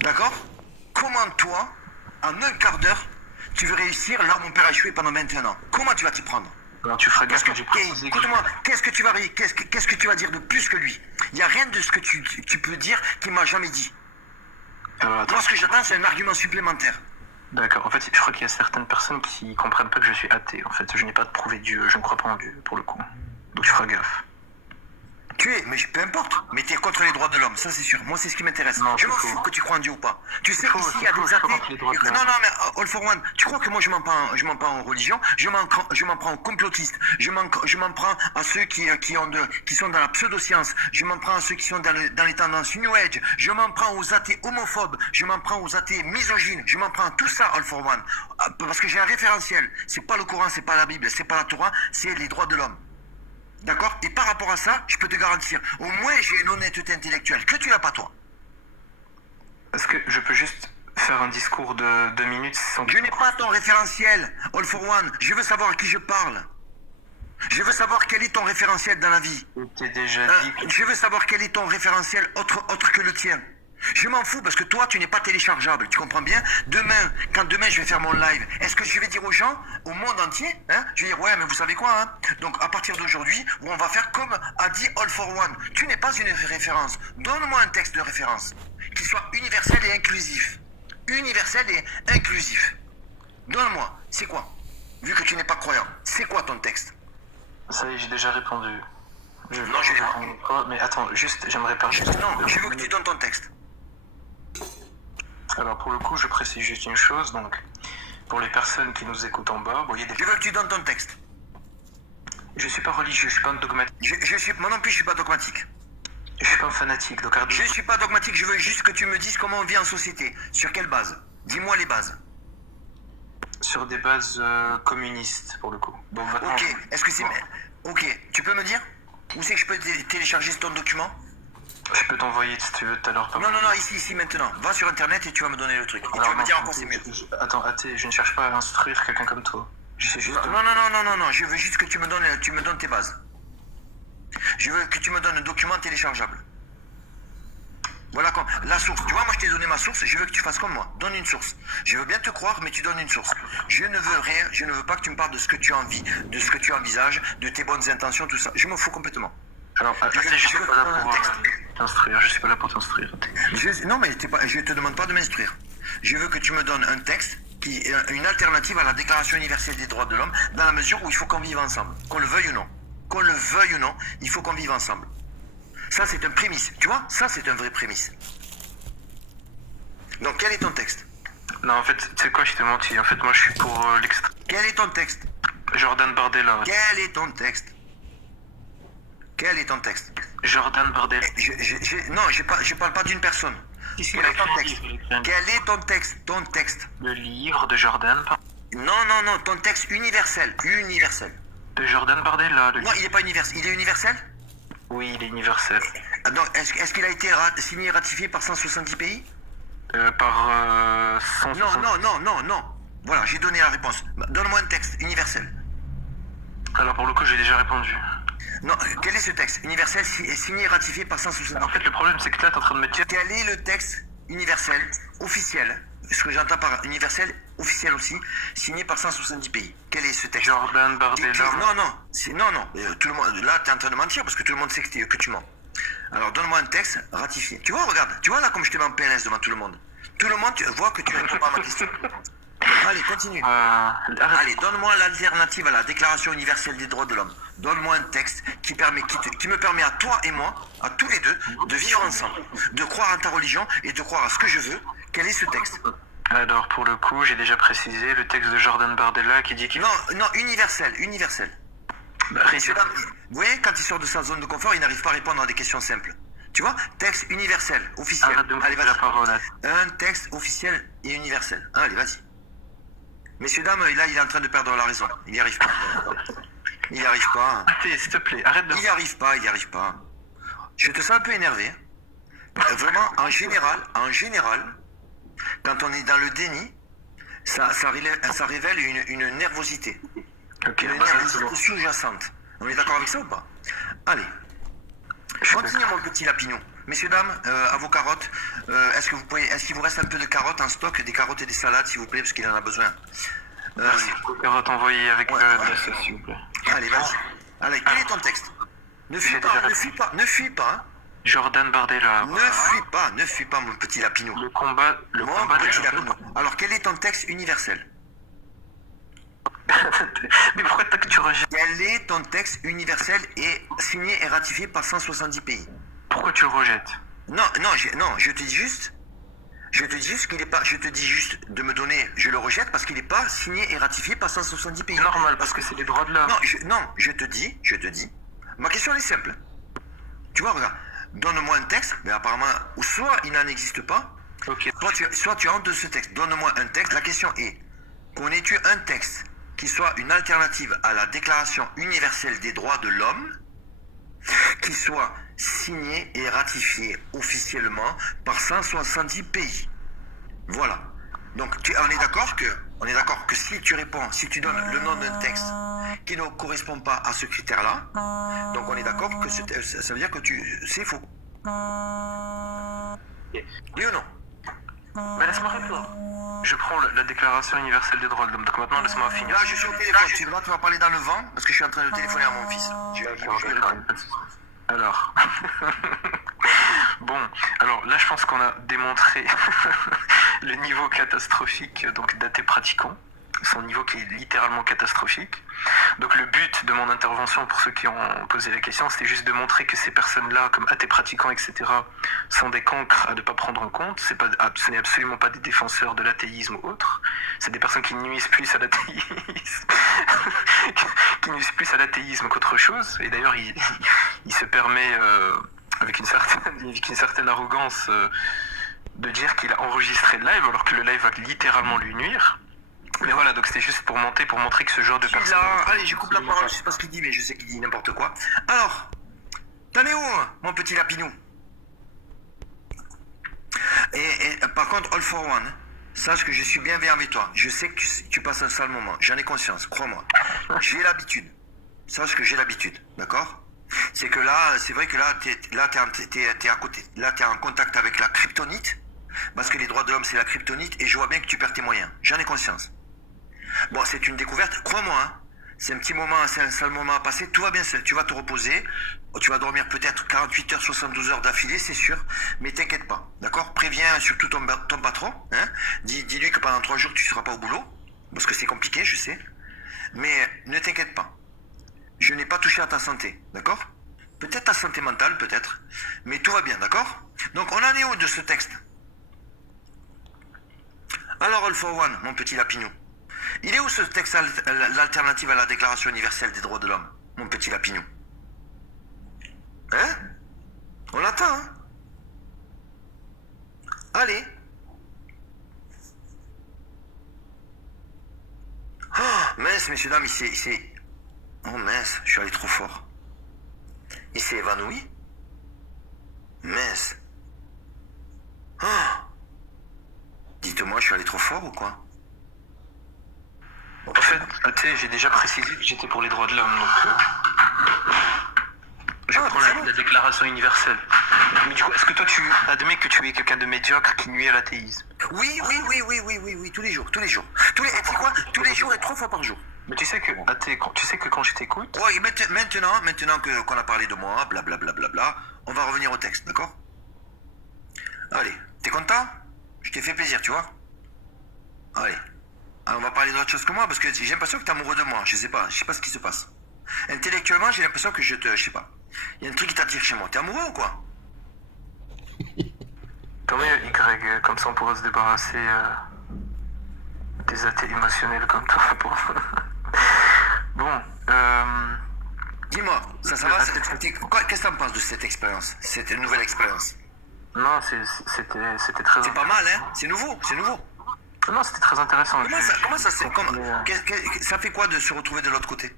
D'accord? Comment toi, en un quart d'heure, tu veux réussir là où mon père a échoué pendant 21 ans? Comment tu vas t'y prendre? Alors, tu feras gaffe que j'ai précisé. Écoute-moi, qu'est-ce que tu vas dire de plus que lui? Il n'y a rien de ce que tu peux dire qu'il m'a jamais dit. Moi, ce que j'attends, c'est un argument supplémentaire. D'accord. En fait, je crois qu'il y a certaines personnes qui comprennent pas que je suis athée. En fait, je n'ai pas prouvé Dieu. Je ne crois pas en Dieu, pour le coup. Donc, tu feras gaffe. Tu es, mais peu importe. Mais tu es contre les droits de l'homme, ça c'est sûr. Moi, c'est ce qui m'intéresse. Je m'en fous que tu crois en Dieu ou pas. Tu sais, ici, il y a des athées. Non, mais All for One, tu crois que moi, je m'en prends en religion, je m'en prends aux complotistes, je m'en prends à ceux qui sont dans la pseudo-science, je m'en prends à ceux qui sont dans les tendances New Age, je m'en prends aux athées homophobes, je m'en prends aux athées misogynes, je m'en prends à tout ça, All for One. Parce que j'ai un référentiel. C'est pas le Coran, c'est pas la Bible, c'est pas la Torah, c'est les droits de l'homme. D'accord? Et par rapport à ça, je peux te garantir, au moins j'ai une honnêteté intellectuelle que tu n'as pas toi. Est-ce que je peux juste faire un discours de 2 minutes sans... Je n'ai pas ton référentiel, All for One. Je veux savoir à qui je parle. Je veux savoir quel est ton référentiel dans la vie. T'es déjà dit... Je veux savoir quel est ton référentiel autre que le tien. Je m'en fous parce que toi, tu n'es pas téléchargeable. Tu comprends bien? Quand demain je vais faire mon live, est-ce que je vais dire aux gens, au monde entier, je vais dire, ouais, mais vous savez quoi, donc à partir d'aujourd'hui, on va faire comme a dit All for One. Tu n'es pas une référence. Donne-moi un texte de référence qui soit universel et inclusif. Universel et inclusif. Donne-moi. C'est quoi? Vu que tu n'es pas croyant, c'est quoi ton texte? Ça y est, j'ai déjà répondu. Non, j'ai pas. Mais attends, j'aimerais pas... Non, je veux que tu donnes ton texte. Alors pour le coup, je précise juste une chose, donc pour les personnes qui nous écoutent en bas, vous voyez des... Je veux que tu donnes ton texte. Je suis pas religieux, je suis pas un dogmatique. Moi non plus, je suis pas dogmatique. Je suis pas un fanatique, donc Je suis pas dogmatique, je veux juste que tu me dises comment on vit en société. Sur quelle base? Dis-moi les bases. Sur des bases communistes, pour le coup. Bon, maintenant, ok, est-ce que c'est... Ok, tu peux me dire où c'est que je peux télécharger ton document? Je peux t'envoyer si tu veux tout à l'heure. Non, ici, maintenant. Va sur internet et tu vas me donner le truc. Et tu vas me dire encore c'est mieux. Attends, athée, je ne cherche pas à instruire quelqu'un comme toi. J'essaie juste... Non, je veux juste que tu me donnes tes bases. Je veux que tu me donnes un document téléchargeable. Voilà la source. Tu vois, moi je t'ai donné ma source, je veux que tu fasses comme moi. Donne une source. Je veux bien te croire, mais tu donnes une source. Je ne veux rien, je ne veux pas que tu me parles de ce que tu as envie, de ce que tu envisages, de tes bonnes intentions, tout ça. Je m'en fous complètement. Alors, je suis pas là pour t'instruire, je suis pas là pour t'instruire. Non, mais je te demande pas de m'instruire. Je veux que tu me donnes un texte qui est une alternative à la Déclaration universelle des droits de l'homme, dans la mesure où il faut qu'on vive ensemble, qu'on le veuille ou non. qu'on le veuille ou non, il faut qu'on vive ensemble. Ça, c'est un prémisse. Tu vois, ça, c'est un vrai prémisse. Donc, quel est ton texte? Non, en fait, tu sais quoi, je t'ai menti. En fait, moi, je suis pour l'extrême. Quel est ton texte? Jordan Bardella. Quel est ton texte? Quel est ton texte? Jordan Bardella. Non, je parle pas d'une personne. Quel est ton texte? Quel est ton texte? Ton texte. Le livre de Jordan. Non, ton texte universel. Universel. De Jordan Bardella. Non, il n'est pas universel. Il est universel? Oui, il est universel. Donc, est-ce qu'il a été signé et ratifié par 170 pays? Par 160... Non. Voilà, j'ai donné la réponse. Donne-moi un texte universel. Alors, pour le coup, j'ai déjà répondu. Non, quel est ce texte universel signé et ratifié par 170? En fait, le problème, c'est que là, t'es en train de me dire... Quel est le texte universel, officiel, ce que j'entends par universel, officiel aussi, signé par 170 pays? Quel est ce texte? Jordan Bardella. Non. Tout le monde, là, tu es en train de mentir parce que tout le monde sait que tu mens. Alors, donne-moi un texte ratifié. Tu vois, regarde. Tu vois, là, comme je te mets en PLS devant tout le monde. Tout le monde voit que tu réponds pas à ma question. Allez, continue. Allez, donne-moi l'alternative à la Déclaration universelle des droits de l'homme. Donne-moi un texte qui me permet à toi et moi, à tous les deux, de vivre ensemble, de croire à ta religion et de croire à ce que je veux. Quel est ce texte? Alors, pour le coup, j'ai déjà précisé le texte de Jordan Bardella qui dit qu'il... Non, universel. Messieurs, dames, vous voyez, quand il sort de sa zone de confort, il n'arrive pas à répondre à des questions simples. Tu vois, texte universel, officiel. Arrête de me Allez, couper la vas-y. parole. Un texte officiel et universel. Allez, vas-y. Messieurs, dames, là, il est en train de perdre la raison. Il n'y arrive pas. Il n'y arrive pas. Arrêtez, s'il te plaît, arrête de... Il n'y arrive pas. Je te sens un peu énervé. Vraiment, en général, quand on est dans le déni, ça révèle une nervosité. Ok, Une bah, nervosité sous-jacente. On est d'accord avec ça ou pas? Allez. Continue, mon petit lapinou. Messieurs, dames, à vos carottes, est-ce qu'il vous reste un peu de carottes en stock, des carottes et des salades, s'il vous plaît, parce qu'il en a besoin. merci. On va t'envoyer avec la sauce, s'il vous plaît. Allez, vas-y. Allez, quel est ton texte? Ne fuis pas, hein. Jordan Bardella. Ne fuis pas, mon petit lapinou. Le combat de Petit Jordan. lapinou. Alors, quel est ton texte universel? Mais pourquoi que tu rejettes? Quel est ton texte universel et signé et ratifié par 170 pays? Pourquoi tu le rejettes? Non, je te dis juste qu'il n'est pas. Je te dis juste de me donner. Je le rejette parce qu'il n'est pas signé et ratifié par 170 pays. C'est normal, parce que c'est les droits de l'homme. Je te dis. Ma question elle est simple. Tu vois, regarde. Donne-moi un texte, mais apparemment, ou soit il n'en existe pas, Ok. soit tu as honte de ce texte. Donne-moi un texte. La question est, connais-tu un texte qui soit une alternative à la Déclaration universelle des droits de l'homme, qui soit signé et ratifié officiellement par 170 pays? Voilà. Donc on est d'accord que si tu réponds, si tu donnes le nom d'un texte qui ne correspond pas à ce critère-là, donc on est d'accord que ça veut dire que c'est faux. Oui ou non? Mais laisse-moi répondre. Je prends la Déclaration universelle des droits de l'homme. Donc maintenant, laisse-moi finir. Là, je suis au téléphone. Tu vas parler dans le vent parce que je suis en train de téléphoner à mon fils. Alors, bon, alors là je pense qu'on a démontré le niveau catastrophique donc d'athées pratiquants, son niveau qui est littéralement catastrophique. Donc le but de mon intervention, pour ceux qui ont posé la question, c'était juste de montrer que ces personnes-là, comme athées pratiquants, etc., sont des cancres à ne pas prendre en compte. Ce n'est absolument pas des défenseurs de l'athéisme ou autre. C'est des personnes qui nuisent plus à l'athéisme, qui nuisent plus à l'athéisme qu'autre chose. Et d'ailleurs, il se permet, avec une certaine arrogance, de dire qu'il a enregistré le live, alors que le live va littéralement lui nuire. Mais voilà, donc c'était juste pour montrer que ce genre de personnes... Allez, je coupe la parole, je sais pas ce qu'il dit, mais je sais qu'il dit n'importe quoi. Alors, t'en es où, mon petit lapinou? Et par contre, all for one, sache que je suis bienveillant avec toi. Je sais que tu passes un sale moment, j'en ai conscience, crois-moi. J'ai l'habitude. Sache que j'ai l'habitude, d'accord? C'est que là, c'est vrai que là, t'es à côté. Là, t'es en contact avec la kryptonite, parce que les droits de l'homme, c'est la kryptonite, et je vois bien que tu perds tes moyens. J'en ai conscience. Bon, c'est une découverte, crois-moi, hein. C'est un petit moment, c'est un sale moment à passer, tout va bien, tu vas te reposer, tu vas dormir peut-être 48 heures, 72 heures d'affilée, c'est sûr, mais t'inquiète pas, d'accord? Préviens surtout ton patron, hein. Dis-lui que pendant 3 jours, tu seras pas au boulot, parce que c'est compliqué, je sais, mais ne t'inquiète pas. je n'ai pas touché à ta santé, d'accord? Peut-être ta santé mentale, peut-être, mais tout va bien, d'accord? Donc on en est où de ce texte? Alors, All for One, mon petit lapinou, il est où ce texte, l'alternative à la Déclaration universelle des droits de l'homme, mon petit lapinou? Hein? On l'attend, hein? Allez. Oh, mince, messieurs, dames, il s'est... Oh mince, je suis allé trop fort. Il s'est évanoui? Mince. Oh. Dites-moi, je suis allé trop fort ou quoi? En fait, tu sais, j'ai déjà précisé que j'étais pour les droits de l'homme, donc je prends la déclaration universelle. Mais du coup, est-ce que toi tu admets que tu es quelqu'un de médiocre qui nuit à l'athéisme? Oui, tous les jours. Tu sais quoi? Tous les jours et 3 fois par jour. Mais tu sais que athée, tu sais que quand je t'écoute... Ouais, maintenant qu'on a parlé de moi, blablabla, on va revenir au texte, d'accord? Allez, t'es content? Je t'ai fait plaisir, tu vois? Allez. Alors, on va parler d'autre chose que moi, parce que j'ai l'impression que t'es amoureux de moi, je sais pas ce qui se passe. Intellectuellement, j'ai l'impression que je sais pas. Il y a un truc qui t'attire chez moi. T'es amoureux ou quoi? Tant mieux, Y, comme ça on pourra se débarrasser des athées émotionnels comme toi. Bon, Dis-moi, ça va? Qu'est-ce que t'en penses de cette expérience? Cette nouvelle expérience? non, c'était très... C'est pas mal, hein? C'est nouveau. Non, c'était très intéressant. Comment ça se fait? Ça fait quoi de se retrouver de l'autre côté?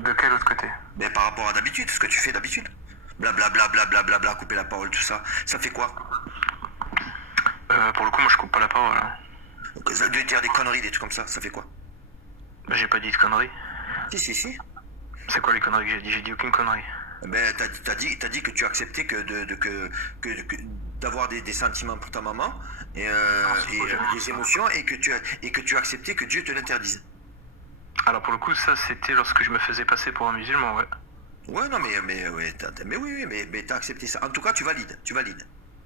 De quel autre côté? Ben, par rapport à d'habitude, ce que tu fais d'habitude. Blablabla, couper la parole, tout ça. Ça fait quoi? Pour le coup, moi je coupe pas la parole. Hein. De dire des conneries, des trucs comme ça fait quoi? Bah, j'ai pas dit de conneries. Si. C'est quoi les conneries que j'ai dit? J'ai dit aucune connerie. Ben, t'as dit que tu acceptais d'avoir des sentiments pour ta maman et des émotions et que tu acceptais que Dieu te l'interdise. Alors pour le coup, ça c'était lorsque je me faisais passer pour un musulman, ouais. Ouais, non, mais t'as accepté ça. En tout cas, tu valides.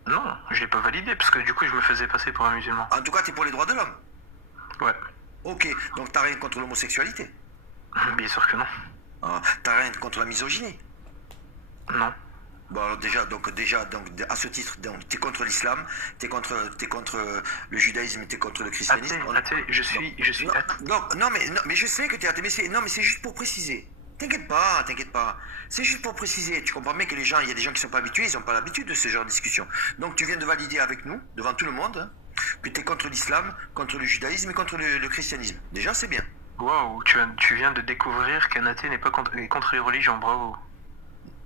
Non, je l'ai pas validé parce que du coup je me faisais passer pour un musulman. En tout cas, t'es pour les droits de l'homme. Ouais. Ok, donc t'as rien contre l'homosexualité? Bien sûr que non. Ah, t'as rien contre la misogynie? Non. Bon, alors donc à ce titre, t'es contre l'islam, t'es contre le judaïsme, t'es contre le christianisme. Athée, je suis athée. Non, mais je sais que t'es athée, mais c'est juste pour préciser. T'inquiète pas. C'est juste pour préciser. Tu comprends bien que il y a des gens qui sont pas habitués, ils ont pas l'habitude de ce genre de discussion. Donc tu viens de valider avec nous, devant tout le monde, hein, que t'es contre l'islam, contre le judaïsme et contre le christianisme. Déjà, c'est bien. Waouh, tu viens de découvrir qu'un athée n'est pas contre les religions, bravo.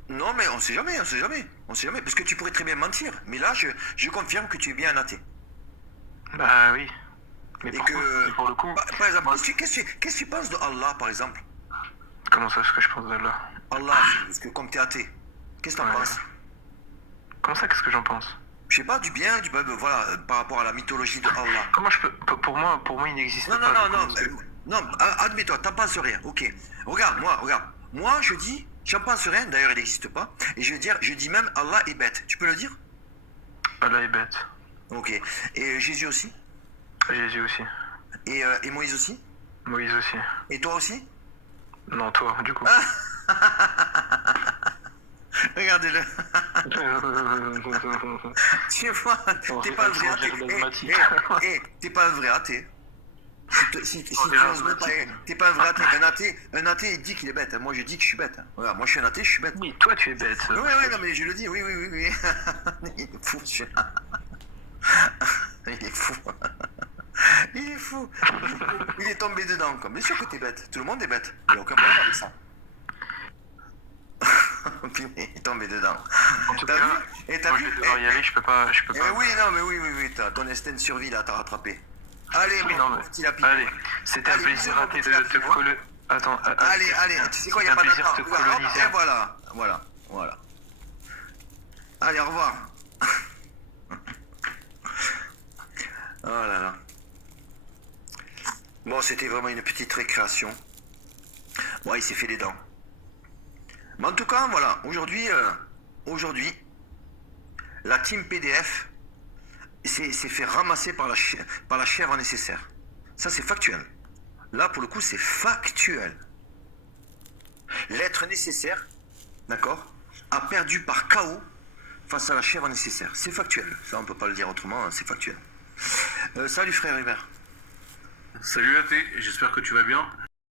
Non, mais on sait jamais, parce que tu pourrais très bien mentir. Mais là, je confirme que tu es bien un athée. Bah oui. Mais pour le coup... Par exemple, qu'est-ce que tu penses de Allah, par exemple? Comment ça, ce que je pense d'Allah? Allah, parce que comme t'es athée, qu'est-ce que t'en penses? Comment ça, qu'est-ce que j'en pense? Je sais pas, du bien, voilà, par rapport à la mythologie de Allah. Comment je peux... Pour moi, il n'existe pas. Non, admets-toi, t'en penses rien, ok. Regarde. Moi, je dis, j'en pense rien, d'ailleurs, il n'existe pas. Et je dis même, Allah est bête. Tu peux le dire? Allah est bête. Ok. Et Jésus aussi? Jésus aussi. Et Moïse aussi? Moïse aussi. Et toi aussi? Non, toi, du coup. Regardez-le. Tu vois, t'es pas un vrai athée. T'es pas un vrai athée. T'es pas un vrai athée. Un athée, il dit qu'il est bête. Moi, je dis que je suis bête. Voilà, moi, je suis un athée, je suis bête. Oui, toi, tu es bête. Oui, non, mais je le dis, oui. Il est fou, celui-là. Il est fou. Il est tombé dedans, quoi. Bien sûr que t'es bête. Tout le monde est bête. Il n'y a aucun problème avec ça. Il est tombé dedans. En tout cas, moi, je vais devoir y aller, je peux pas. Oui, ton instinct de survie, là, t'as rattrapé. Allez, petit lapin. Allez, c'était un plaisir de te coller. Attends. Allez, tu sais quoi, il n'y a pas d'attente. Et voilà. Allez, au revoir. Oh là là. Bon, c'était vraiment une petite récréation. Ouais, il s'est fait les dents. Mais en tout cas, voilà, aujourd'hui, la team PDF s'est fait ramasser par la chèvre nécessaire. Ça, c'est factuel. Là, pour le coup, c'est factuel. L'être nécessaire, d'accord, a perdu par chaos face à la chèvre nécessaire. C'est factuel. Ça, on peut pas le dire autrement, c'est factuel. Salut frère Hubert. Salut Athée, j'espère que tu vas bien.